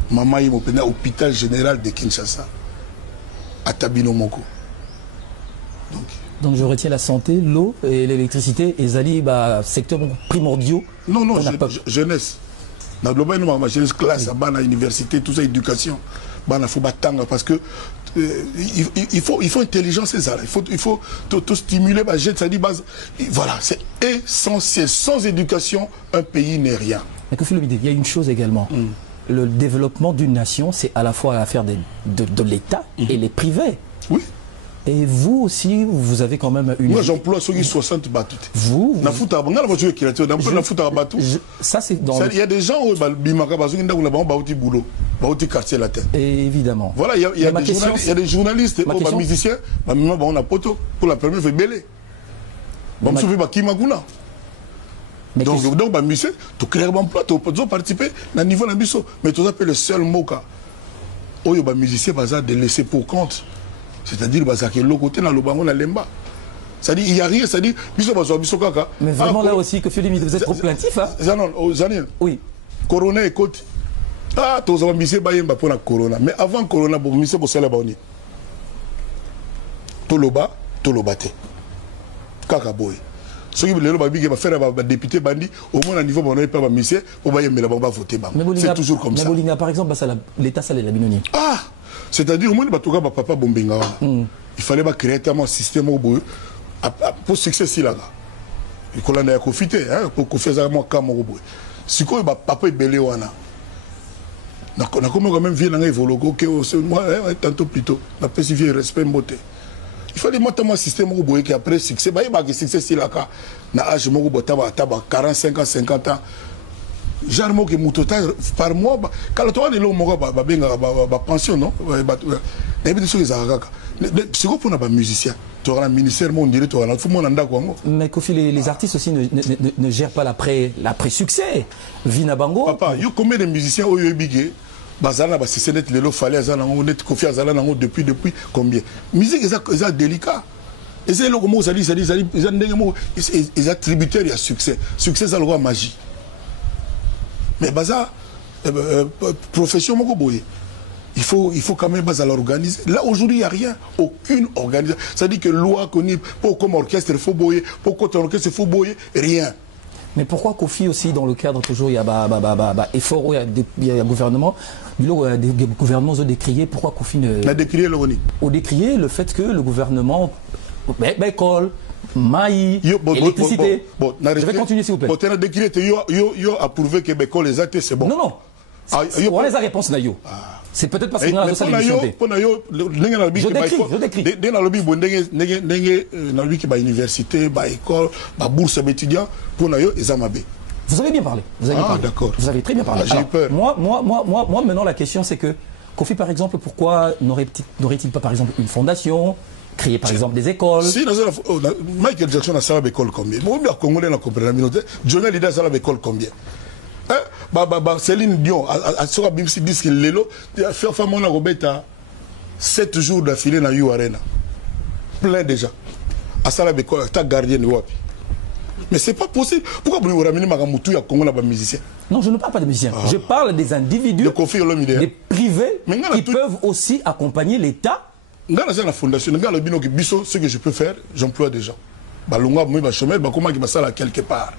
Mama Yemo, hôpital général de Kinshasa, à Tabino Moko. Donc je retiens la santé, l'eau et l'électricité, et Zali, secteur primordiaux. Non, jeunesse. Dans le domaine de ma jeunesse, classe, à l'université, tout ça, éducation, faut battre parce que il faut intelligence, c'est ça. Il faut tout stimuler, ça dit base. Voilà, c'est essentiel. Sans éducation, un pays n'est rien. Mais il y a une chose également. Le développement d'une nation, c'est à la fois l'affaire de l'État et les privés. Oui. Et vous aussi, vous avez quand même une... Moi, j'emploie ceux qui 60 bateaux. Vous ça, c'est dans... Il y a des gens où évidemment. Voilà, il y a des journalistes, des musiciens, on a poteau pour la première fois belé. Donc, musicien, tu crées un emploi, tu peux participer à niveau de l'ambition. Mais tu appelles le seul mot où les musiciens de laisser pour compte. C'est-à-dire que l'autre côté dans le bango na lemba. C'est-à-dire il y a rien, c'est-à-dire mais vraiment là aussi que Philippe vous êtes trop plaintif hein. Oui. Corona et côte. Ah, tous les musiciens bayemba pour la corona. Mais avant corona, les musiciens pour cela boni. Toloba, tolobate. Kaka boy. Ceux qui veulent le faire un député bandi, au moins à niveau on n'a pas de musiciens, on va y voter. C'est toujours comme ça. Mais par exemple, l'État ça la binoni. Ah. C'est-à-dire, au moins, papa Bombenga. Il fallait créer un système pour succès. Il fallait profiter pour faire un peu. Si papa est belé, on a quand même vu tantôt plus tôt. On a perçu respect beauté. Il fallait monter un système qui après succès. Il y a un succès si là, na âge 45 ans, 50 ans. Genre que par mois quand tu as des pension non c'est quoi pour un musicien tu auras un ministère on dirait toi mais Kofi les artistes aussi ne gèrent pas l'après-succès Vina Bango papa yo combien de musiciens au bigé bazana ba c'est net lelo fallait azana net Kofi azala nango depuis combien musique est délicat et c'est le mot ça dit ils ont tributaire à succès ça le roi magie. Mais baza profession moko boye. Il faut quand même l'organiser. Là aujourd'hui il y a rien, aucune organisation. Ça dit que loi connue pour comme orchestre il faut boyer, pour côté orchestre il faut boyer, rien. Mais pourquoi Kofi aussi dans le cadre toujours il y a effort il y a gouvernement, des gouvernements ont décrié pourquoi Kofi ne a décrié le fait que le gouvernement école maï, électricité. Je vais continuer s'il vous plaît. Bon, tu as décrit, yo approuvé que l'école les actes c'est bon. Non. On les a réponse nayo. C'est peut-être parce que dans la solution. Je décris. Dès dans le bibo dans lui qui ba université, ba école, ba bourse étudiant pour nayo ezamabé. Vous avez bien parlé. D'accord. Vous avez très bien parlé. J'ai peur. Moi maintenant la question c'est que Kofi par exemple pourquoi n'aurait-il pas par exemple une fondation? Créer par exemple des écoles. Si Michael Jackson a salé l'école combien? Moi, bien Congolais n'a compris la minute. Johnny Hallyday a salé l'école combien? Céline Dion a sur BBC dit que Lelo a fait femme on a Robeta 7 jours d'affilée dans You Arena. Plein déjà. A salé l'école, ta gardienne wapi. Mais c'est pas possible. Pourquoi vous ramenez Magamoutou à Congo là-bas musicien? Non, je ne parle pas de musiciens. Je parle des individus, des privés qui peuvent aussi accompagner l'État Dans la fondation, dans le bino qui biso, ce que je peux faire, j'emploie des gens. Balonga, moi, ba chômeur, ba comment qui m'a ça quelque part.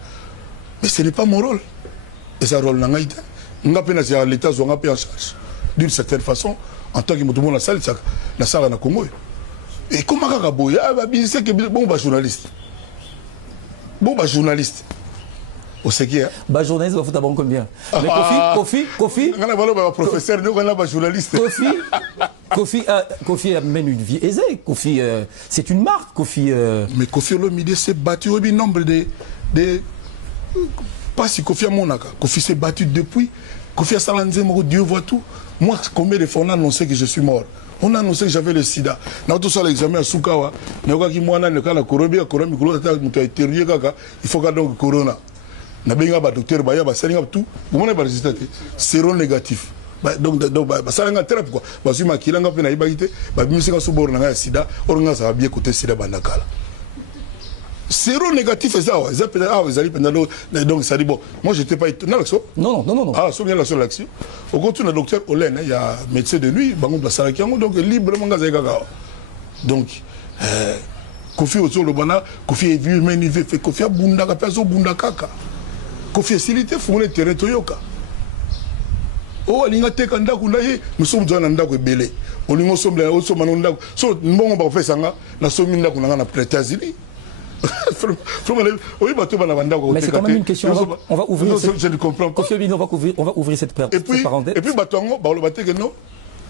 Mais ce n'est pas mon rôle. Et ça rôle n'a pas été. L'État a pris en charge. D'une certaine façon, en tant que tout le monde la salle na Congo. Et comment il y a que bon journaliste. Bon journaliste. Au ce qui est. Bah journaliste va foutre combien? Mais Kofi. On a un professeur, nous on a un journaliste. Kofi mène une vie aisée. Kofi, c'est une marque. Kofi. Mais Kofi Olomide s'est battu au nombre de pas si Kofi a Monaka. Kofi s'est battu depuis. Kofi a Salanzé, Dieu voit tout. Moi, combien de fois on a annoncé que je suis mort? On a annoncé que j'avais le sida. Dans tout ça, l'examen à Soukawa, il faut que donc corona. Na benga ba docteur ba ya ba salinga tout. Vous n'avez pas résultat. Sérum négatif. Donc ça nga thérapie quoi. Ba suma kilanga pe na ibagité, ba bimisika subor na sida, oranga ça va bien côté sida bandakala. Sérum négatif et ça, ils appellent donc ça dit bon, moi j'étais pas étonné l'action. Non. Ah, souviens la seule action. Au contraire, le docteur Olen, il y a médecin de nuit, bangon de la Sarakiango, donc librement gazaïgaga. Donc Kofi autour le bana, Kofi est vu, mais il fait Kofi a bundaka, personne bundaka. Kofi est silité, fumé terrain toyoka. Oh, il y a des gens nous sommes dans un endroit belé. On nous sommes là, on sommes dans un endroit. So, nous avons fait ça, nous sommes là, nous avons prêté à Zili. Mais c'est quand même une question. On va ouvrir. Je ne comprends pas. On va ouvrir cette parenthèse. Et puis,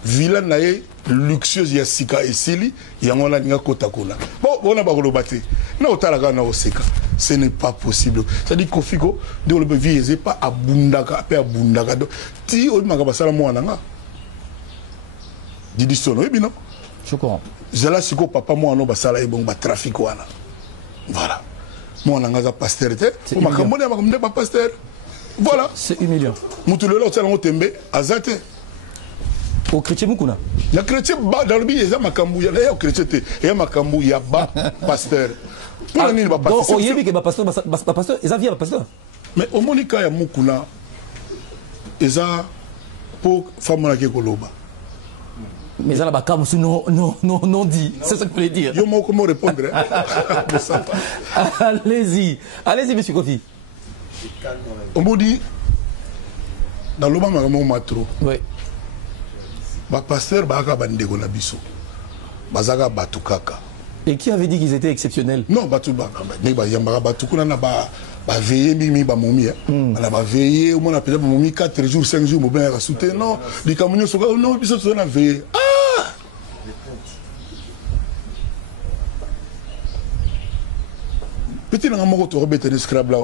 villa nae luxueuse ya sika esili yango na ninga kota kuna bon bona ba kolobate na otala na oseka ce n'est pas possible ça dit kofiko de le viser pas abundaka pe abundaka ti o maka basala mwana nga didi sono ebino je comprends zala siko papa mwana basala e bon ba trafic wana voilà mwana nga za pasteur te o makambo ya makambo ba pasteur voilà c'est humiliant mutulelo tsala ngotembe azate au chrétien Mukuna. Le chrétien dans le billet, il y a Makambu, il y a chrétien, il y a Makambu, il y a pasteur. Donc, il y a des pasteur, ils avaient un pasteur. Mais au Monika, il y a Mukuna, ils ont pour femme qui est Koloba. Mais ça là-bas, comme non dit, c'est ça que je voulais dire. Je vais comment répondre. Allez-y, monsieur Kofi. On me dit, dans le moment où on trop. Oui. Pasteur Baka Bandego Nabiso. Bazaga Batukaka. Et qui avait dit qu'ils étaient exceptionnels? Non, Batubaka. Mais Yambara Batukuna n'a pas veillé, Mimi Bamoumi. On a veillé, on a appelé Bamoumi 4 jours, 5 jours, Mobin a soutenu. Non, les Camerounais sont là, non, ils ont veillé. Ah! Petit n'a pas de rebête de scrap là.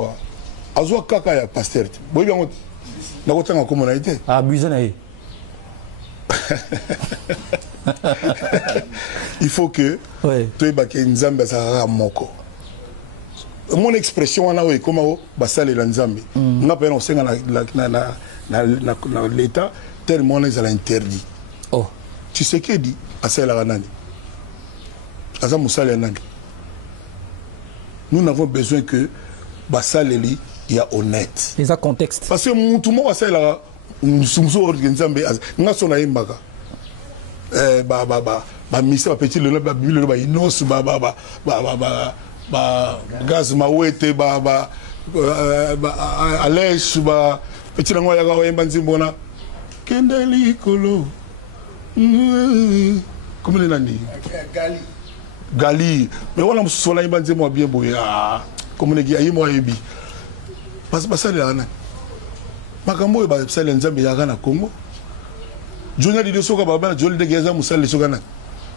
Azwa Kaka ya pasteur. Bon, bien, on a autant comme on a été. Ah, Buzanaï. Il faut que tu aies Nzambe à Moko. Mon expression, on a eu comment basale la Nzambe. On a pas on sait l'État tellement les a interdit. Oh, tu sais qui dit à celle la nani. Azam Moussale nani. Nous n'avons besoin que basale il y a honnête. Les a contexte. Parce que tout le monde basale là. Nous sommes Nzambe nga sona yembaka misa petit le ba bible ba inos gaz mawete alèche petit ngo ya ga yemba nzimbona kendeli kolo comment les nani gali mais wala msona yemba nzimbo bien boya comme les gars yimo yebi parce que ça là makambo ba sala nzambe ya na Congo journal de soka baba journal de gaza musala soka na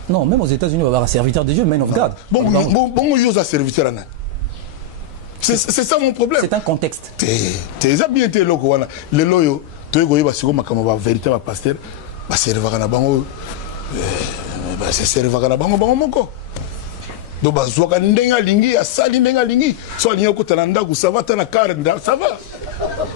non même aux États-Unis on va avoir serviteur de Dieu men of God bon yo za serviteur na c'est ça mon problème c'est un contexte t'es bien été loko wana le loyo to go yeba siko makambo ba vérité ba pasteur ba servir na bango ba se servir na bango moko donc bazwaka ndenga lingi asali ndenga lingi so alinga kotala ndaku ça va tana car ça va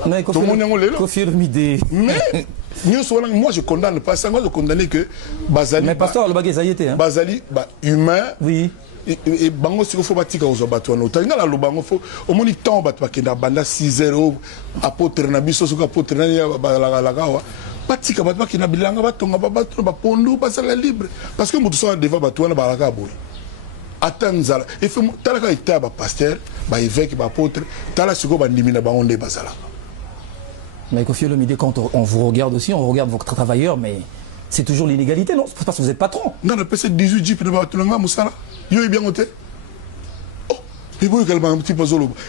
mais Kofi Olomide mais moi je condamne pas ça moi je condamne que Bazali mais pasteur le bagage ayete hein Bazali humain oui et bango siko faut batika ozo bato no tanga la lobango faut au moni temps bato bakenda banda 6h apôtre na biso soko apôtre na la gawa batika bato bakina bilanga batonga babato bapondo basala libre parce que moto so devant bato wana balaka boy ata nzala et fait talaka ita ba pasteur ba évêque ba apôtre tala siko ba ndimi na bango nde basala. Mais Kofi Olomide, quand on vous regarde aussi, on regarde vos travailleurs, mais c'est toujours l'inégalité, non? C'est parce que vous êtes patron. Non, on appelle ça 18 jeeps de Batulanga Moussala. Yo est bien noté. Oh, il faut que un petit peu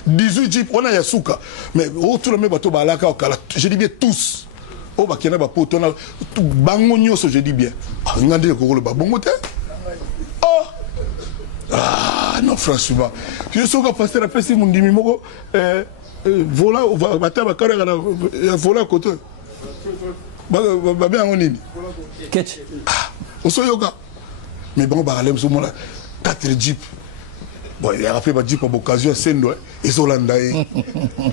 18 jeeps, on a Yasuka. Mais autour de mes bateaux, je dis bien tous. Oh, bah, qu'il y a pas pour ton bangonio, je dis bien. Regardez le courant, bah, bon côté. Oh! Ah, non, franchement. Je suis passer la fête, mon dimimo, volant, volant à côté. Bien en ligne. Ketch. Ah, on se yoga. Mais bon, bah, ce moment-là, 4 jeeps. Bon, il a fait ma jeep pour l'occasion, c'est nous, et Zolandaï.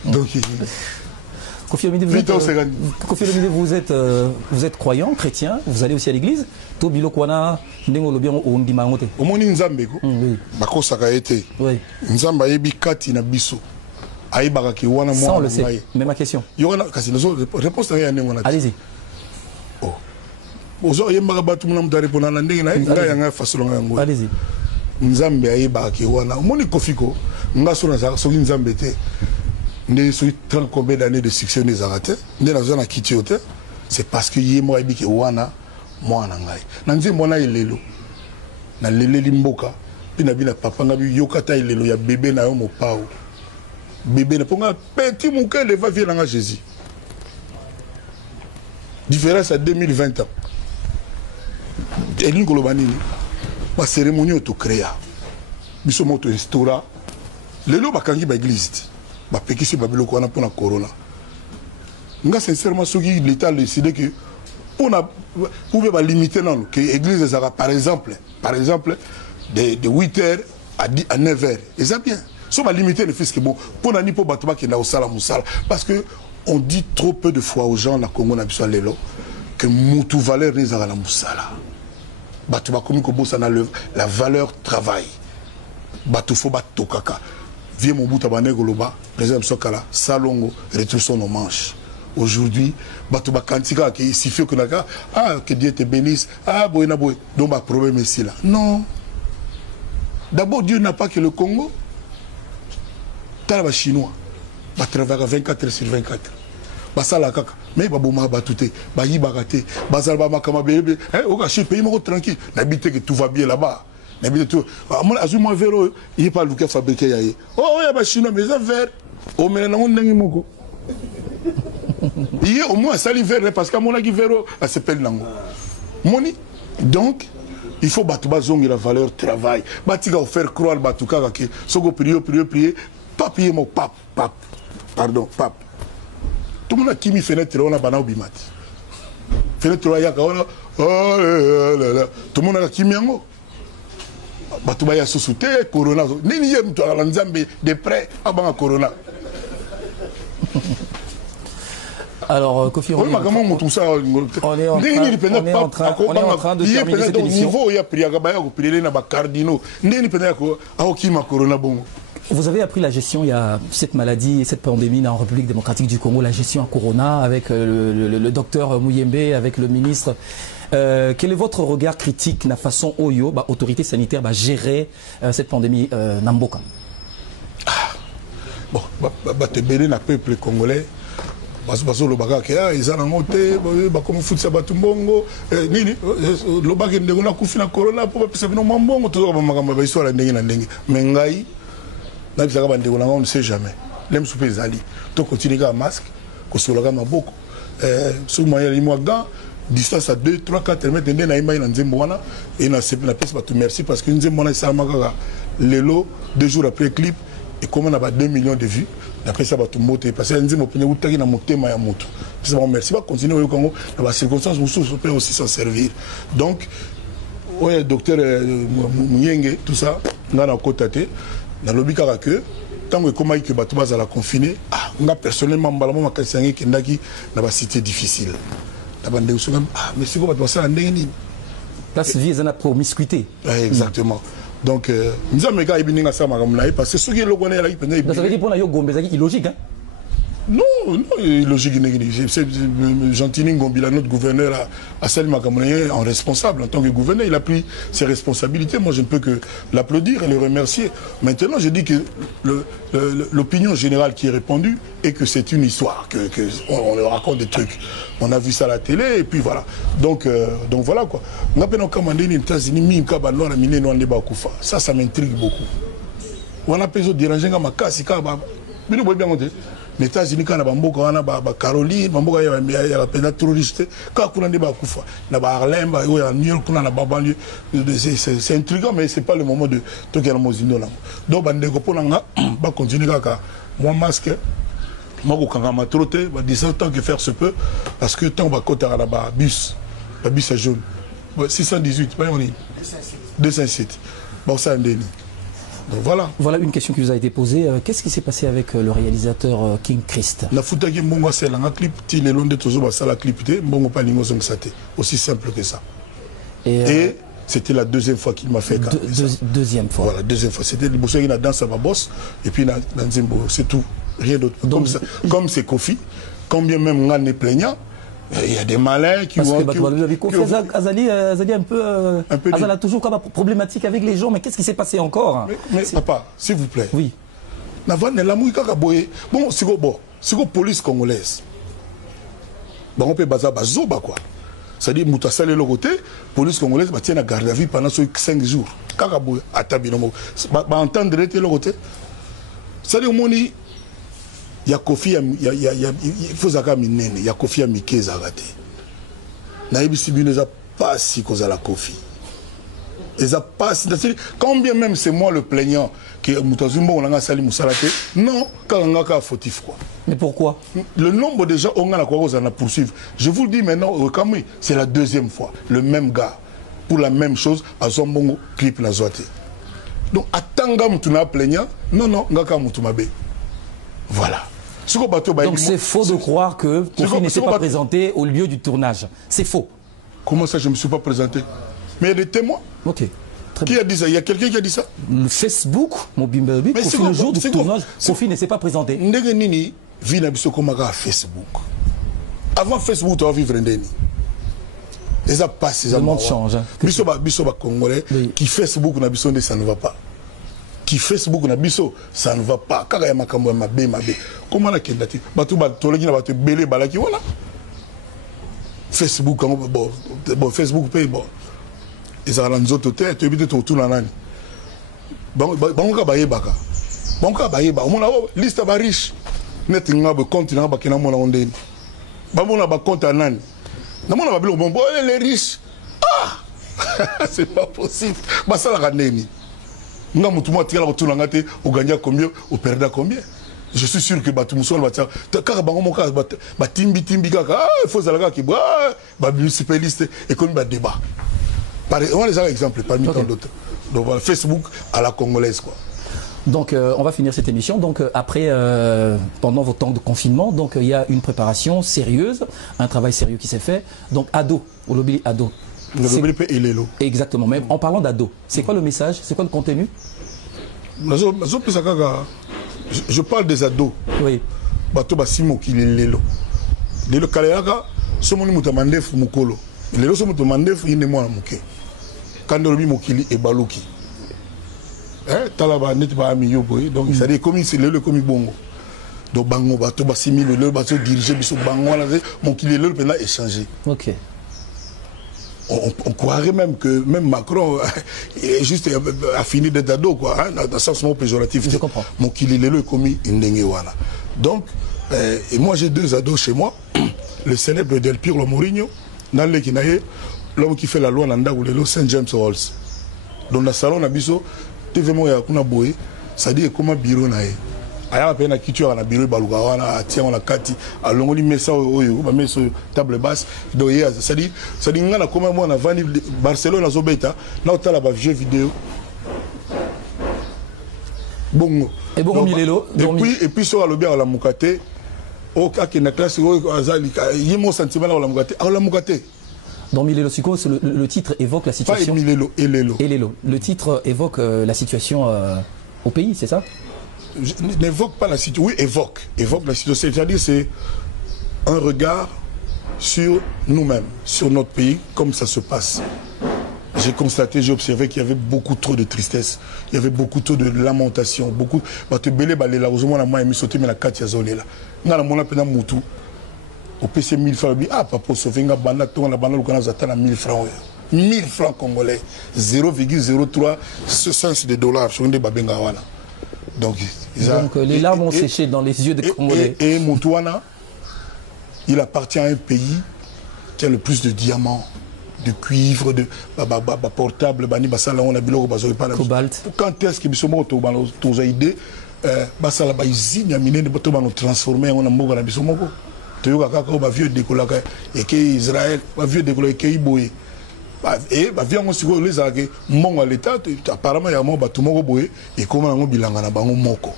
Donc, Kofi Olomide, vous êtes croyant, chrétien, vous allez aussi à l'église. Tobilo Kwana, Ndengolo bien au Ndimangote. Au monde Nzambe, oui. Bako a été. Oui. Nzamba yebi kati na biso. Aïbaraki wana ça, on moi. le sait. Mais ma question. Yona, kasi nous réponse à rien. Allez-y. Oh. Ozo yemba batu muna mutare pona na ndenge na nga yanga fasolo nga. Allez-y. Nzambe aïbaraki wana. Moni kofiko nga sona za so Nzambe te. Ne so 30 combien d'années de succès des arrêtés. Ne na zona kitiote. C'est parce que yemo aïbiki wana moi na ngai. Na nzembo mona ilelo. Na lele limboka. Pina bina papa ngabi yokata ilelo ya bébé na yo mo pao. Bébé ne ponga petit mouké le va venir à Jésus. Différence à 2020 ans. Et l'une colobani, ma cérémonie auto créa. Biso moto instaura. Le lo bakangi ba église. Ba pekisi ba biloko na pona corona. Nga sincèrement ce qui l'état a décidé que pour ba limiter non que église sera par exemple de 8h à 9h. Et ça bien. Si on va limiter le fisc, bon, pour n'ani pas battre qui n'a au salam moussala, parce que on dit trop peu de fois aux gens, na Congo na besoin lelo, que moutou valeur n'est à la moussala. Batouba comme que ça n'a la valeur travail. Batou faut battre kaka. Viens mon bout à bané goloba, président Sokala, salongo, retroussons nos manches. Aujourd'hui, batouba kantika qui s'y fait que naka, ah que Dieu te bénisse, ah boyna boy, donc ma problème ici là. Non. D'abord Dieu n'a pas que le Congo. Les Chinois, ils travaillent 24 heures sur 24. Ils sont là, mais ils sont battus, ils sont baratés, ils sont baratés, ils sont pays tranquille. N'habitez que tout va bien là-bas. N'habitez tout. Moi, je suis vélo, il n'y a pas de fabriqué. Oh, il y a des Chinois, mais ils sont verts. Oh, mais non, on est moko. Il y a au moins un sali vert parce que mon avis vert, ça s'appelle Nango. Moni. Donc, il faut battre la valeur travail. Batiga faire croire batuka que soko prier. Papier mon pape. Pape. Tout le monde a qui mis fenêtre, on a banana au bimati. Fenêtre, on a tout le monde a qui mis en haut. Batubaya sous-souté, corona. Ni yem to ala nzambe de près avant corona. Alors, Kofi Olomide, on est en train de terminer cette émission. Vous avez appris la gestion, il y a cette maladie et cette pandémie en République démocratique du Congo, la gestion en Corona avec le docteur Mouyembe, avec le ministre. Quel est votre regard critique, la façon Oyo, autorité sanitaire, gérer cette pandémie Namboka? Bon, te bénir le peuple congolais. Baso le baga ke ils en ont ba comme foot ça batumbongo nini le baga ndeko na kufina corona pour pesa bino mambongo to ba makamba ba histoire ndenge na ndenge mais ngai na bisa ka ndeko na on ne sait jamais lem soupe zali to continuer ka masque ko sologa maboko sous moyen li mois distance à 2 3 4 mètres ndenge na imba na nzembo wana et na c'est la pesa batu merci parce que nzembo na ça maka lelo 2 jours après clip et comme on a 2 millions de vues. D'après ça, parce que nous avons fait un motema ya moto. Merci, va continuer au Congo. Dans les circonstances, nous pouvons aussi s'en servir. Donc, le docteur Mouyenge, tout ça, on a côté, dans le but que tant que comment que Batouba a confiné, personnellement, je suis dans la cité difficile. Mais c'est quoi Batouba ndenge place vie est promiscuité. Exactement. Donc, nous avons mis parce que ceux qui le connaissent, ça veut dire pour la Gombe, c'est illogique. Hein? Non, logique. C'est Gentini Ngombila, notre gouverneur, à Salim Akamouneye, en responsable, en tant que gouverneur, il a pris ses responsabilités. Moi, je ne peux que l'applaudir et le remercier. Maintenant, je dis que l'opinion générale qui est répandue est que c'est une histoire, on leur raconte des trucs. On a vu ça à la télé, et puis voilà. Donc voilà quoi. Ça m'intrigue beaucoup. On a besoin de déranger ma casse, les États-Unis, quand on a Caroline, on a terroriste, quand on a Harlem, New York, on a banlieue, c'est intriguant, mais ce n'est pas le moment de toquer la mosino. Donc, on va continuer à moi masque. Moi, je vais trotter, 17 ans que faire se peut, parce que tant que tu as la bus est jaune. 618, 207. Bon, ça, donc voilà. Voilà une question qui vous a été posée. Qu'est-ce qui s'est passé avec le réalisateur King Christ? La fouta qui mbongo c'est la clip, ti le long de toujours ça la clip té, mbongo pas lingo zong saté. Aussi simple que ça. Et c'était la deuxième fois qu'il m'a fait deuxième fois. Voilà, deuxième fois. C'était le boss qui a dansé à ma boss et puis dans Nzembo, c'est tout, rien d'autre. Comme c'est Kofi, combien même on est plaignant. Il y a des malins qui vont... Parce que vous avez confié Azali un peu... Azali a toujours comme problématique avec les gens, mais qu'est-ce qui s'est passé encore? Mais papa, s'il vous plaît. Oui. Bon, c'est la police congolaise. Bon, on peut baser à quoi. C'est-à-dire, Moutassal et le côté, police congolaise, tient la garde à vue pendant 5 jours. Kakaboye, à Tabinomo. Entendre le côté. C'est-à-dire, il y a Kofi, il faut que il y a Kofi à Mickey Zagate. Naïbisi ne a pas si cause à la Kofi. Ils a pas si. Combien même c'est moi le plaignant que Moutazumbo on a sali Moussalate. Non, quand on a fautif quoi. Mais pourquoi? Le nombre de gens on a quoi on a poursuivre. Je vous le dis maintenant au Kamui, c'est la deuxième fois. Le même gars pour la même chose à Zombongo clip na Zoate. Donc attanga Moutuna plaignant. Non, ngaka Moutumabe. Voilà. Donc c'est faux de croire que Kofi ne s'est pas présenté au lieu du tournage. C'est faux. Comment ça, je ne me suis pas présenté? Mais il y a des témoins. Ok. Qui a dit ça? Il y a quelqu'un qui a dit ça? Le Facebook, mon bimbabi, Kofi, le jour du tournage, Kofi ne s'est pas présenté. Ndegenini vit na biso comme Facebook. Avant Facebook, tu as vivre Ndeni. Et ça passe. Le monde change. Biso ba Congolais qui Facebook na biso ça ne va pas. Qui Facebook na biso ça ne va pas. Kaka ya makambo ya mabe. Comment la kendati? Batu ba toleki na batu belé balaki voilà. Facebook bon Facebook paye bon. Ils ont nzoto te tu habite tout na nani. Bango ba yebaka. Bango ba yeba. Omona liste ba riche. Net ngaba compte na ba kina mona ondeni. Ba mona ba compte nani. Na mona ba bilo bon les riches. Ah! C'est pas possible. Ba sala kaneni. Nga mutumwa tika la kotuna ngate o gagner combien o perdre combien. Je suis sûr que Batumuso va dire car bango moka ba timbi kaka il faut zalaka ki ba municipaliste et comme ba débat. On va les avoir exemples parmi tant d'autres. Donc voilà, Facebook à la congolaise quoi. Donc on va finir cette émission. Donc après pendant vos temps de confinement, donc il y a une préparation sérieuse, un travail sérieux qui s'est fait. Donc ado, au lobby ado. Exactement. Mais en parlant d'ado, c'est quoi le message? C'est quoi le contenu? Je parle des ados. Oui. Bato basimo ki lelo. Lelo kaleyaka somo ni mutamandefu mukolo. Lelo somo mutamandefu ine mwana muke. Kandolobi mokili e baluki. Talaba net ba ami yoboy. Donc ça dit comme c'est lelo comme bongo. Donc bango bato basimi lelo bato diriger biso bango la mokili lelo pena échanger. OK. On croirait même que même Macron est juste a fini d'être ado quoi, hein, dans le sens péjoratif. Je comprends. Mon kililelo est commis Ndengewana. Donc, et moi j'ai 2 ados chez moi. Le célèbre Del Pirlo Mourinho, dans le Kinaye, l'homme qui fait la loi Nanda ou le Saint James Halls. Dans le salon Nabiso, TV Moya Kuna Boé, ça dit comment bureau nae. Aya pe na kitu na bureau baluka wana tia na kati alongoli mesa oyo ba mesa table basse do ya ça dit ngana comment moi na vani Barcelone azobeta na otala ba vieux vidéo bongo et bongo milelo et puis sur alobi ala mukate o kake na classe oyo azali yimo sentiment la mukate ala mukate. Dans Milelo Siko, le titre évoque la situation. Pas Milelo, Elelo. Le titre évoque la situation au pays, c'est ça? n'évoque pas la situation. Oui, évoque la situation. C'est-à-dire c'est un regard sur nous-mêmes, sur notre pays, comme ça se passe. J'ai constaté, j'ai observé qu'il y avait beaucoup trop de tristesse, il y avait beaucoup trop de lamentation, beaucoup. Bato belé balé là, aux moins amis sauté mais la katia zolé là. N'a la mona pena mutu. Au PC 1000 francs, ah papa sauvé nga banda ton la banda lokana zatana 1000 francs. 1000 francs congolais, 0,03 cents de dollars sur des babenga wana. Donc les larmes ont séché dans les yeux des Congolais. Et Moutouana, il appartient à un pays qui a le plus de diamants, de cuivre, de portable, on a cobalt. Quand est-ce que nous sommes idée basala ba usine ya minene bato ba no transformer on a mboka na biso moko to yoka kaka ba vieux décolaka et que Israël ba vieux décolaka ke iboye et ba vieux on siko les que mongo à l'état apparemment ya mo bato moko boye et comment ngo bilanga na bango moko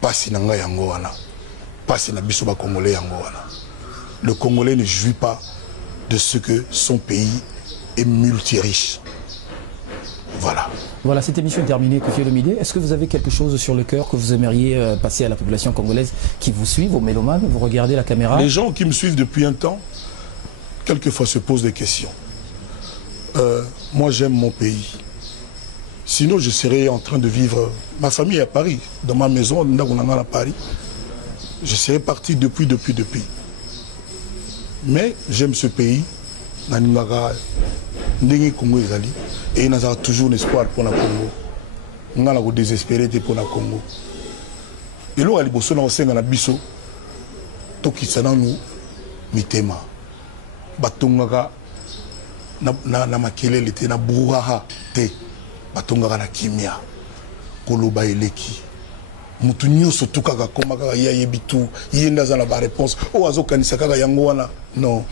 pasi na nga yango wana pasi na biso ba congolais yango wana. Le Congolais ne jouit pas de ce que son pays est multiriche. Voilà. Voilà, cette émission est terminée, Kofi Olomide. Est-ce que vous avez quelque chose sur le cœur que vous aimeriez passer à la population congolaise qui vous suit, vos mélomanes? Vous regardez la caméra? Les gens qui me suivent depuis un temps, quelquefois se posent des questions. Moi, j'aime mon pays. Sinon, je serais en train de vivre... Ma famille est à Paris, dans ma maison, à Paris. Je serais parti depuis. Mais j'aime ce pays. Et il y a toujours l'espoir pour le Congo. On a désespéré pour le Congo. Et là, il y a des biso. Toki sananu mitema. Batongaka na makelele te na brouhaha te. Batongaka na kimia. Koloba eleki. Mutu nyonso tukaka koma kaka ya yebitu. Yenda za na ba réponse. O azo kanisa kaka yango wana. Non.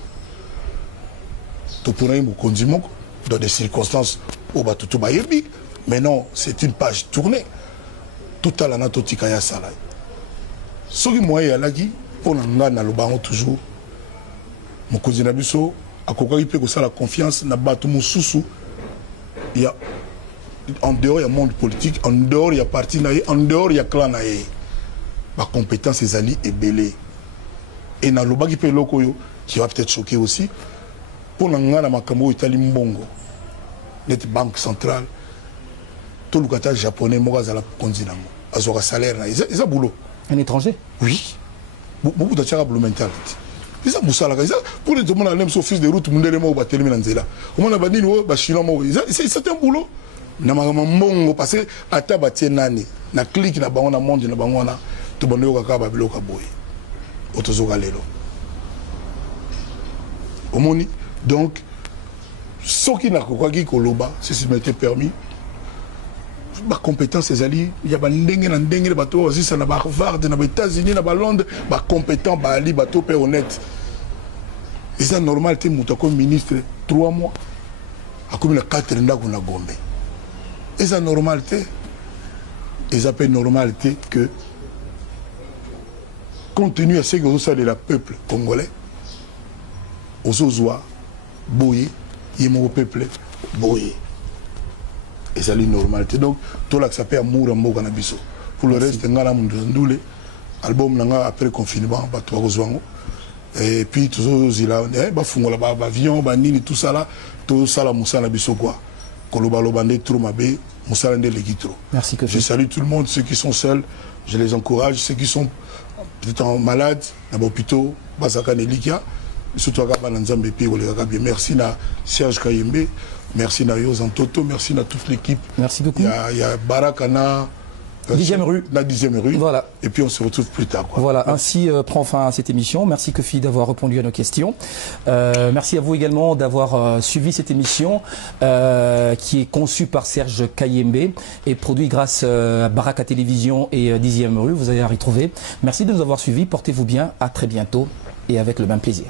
Topona mokonzi moko dans des circonstances où batutu bayebi. Mais non, c'est une page tournée. Tout à la natotika ya sala. Soki moye alaki pour nga na lobango toujours. Mokonzi na biso akokaki pe ko sala confiance na batu mususu. Il y a en dehors il y a monde politique, en dehors il y a parti naïe, en dehors il y a clan naïe. Ma compétence est ali et belé. Et na lobaki pe lokoyo qui va peut-être choquer aussi. Pour nga na makambo itali mbongo. Net banque centrale. Tout le kata japonais moraza la konzinamo. Azora salaire na isa boulot. Un étranger? Oui. Beaucoup de tchara boulot mental. Isa busala isa pour les gens même sur fils de route mundele mo ba telemi na nzela. Au moins ba nini ba chinois mo. C'est un boulot. Na mbongo parce que ata ba tienani na clique na bango na monde na bango na to bondo kaka ba biloka boy. Otozoka lelo. Omoni donc ce qui n'a pas dit Koloba, si ça m'était permis, ma compétence c'est ali, il y a des bateaux aussi ça n'a pas Harvard, dans les États-Unis, dans les Londres, ma compétent bah ali bateau peu honnête. Et ça normal t'es mouta comme ministre 3 mois, à comme la 4 nda qu'on a Gombe. Et ça normalité, et ça peut normalité que compte tenu à ce que ça de la peuple congolais, aux Ozoa, Boye, il y a mon peuple, Boye. Et c'est la normalité. Donc, tout là que ça peut amour en mot cannabis. Pour le reste, on a l'album après le confinement, et puis tout ça, il y a un avion, tout ça là, tout ça là, Moussa Nabiso quoi. Kolobalo trop mabé, Moussa Legitro. Merci que je salue tout le monde, ceux qui sont seuls, je les encourage, ceux qui sont peut-être malades, dans l'hôpital, Basaka Nelikia. Surtout à Nzambe merci à Serge Kayembe, merci à Yosan Toto, merci à toute l'équipe. Merci beaucoup. Il y a Barakana, 10e rue. La 10e rue. Voilà. Et puis on se retrouve plus tard. Quoi. Voilà, ainsi prend fin cette émission. Merci Kofi d'avoir répondu à nos questions. Merci à vous également d'avoir suivi cette émission qui est conçue par Serge Kayembe et produite grâce à Baraka Télévision et 10e rue. Vous allez la retrouver. Merci de nous avoir suivis. Portez-vous bien. À très bientôt et avec le même plaisir.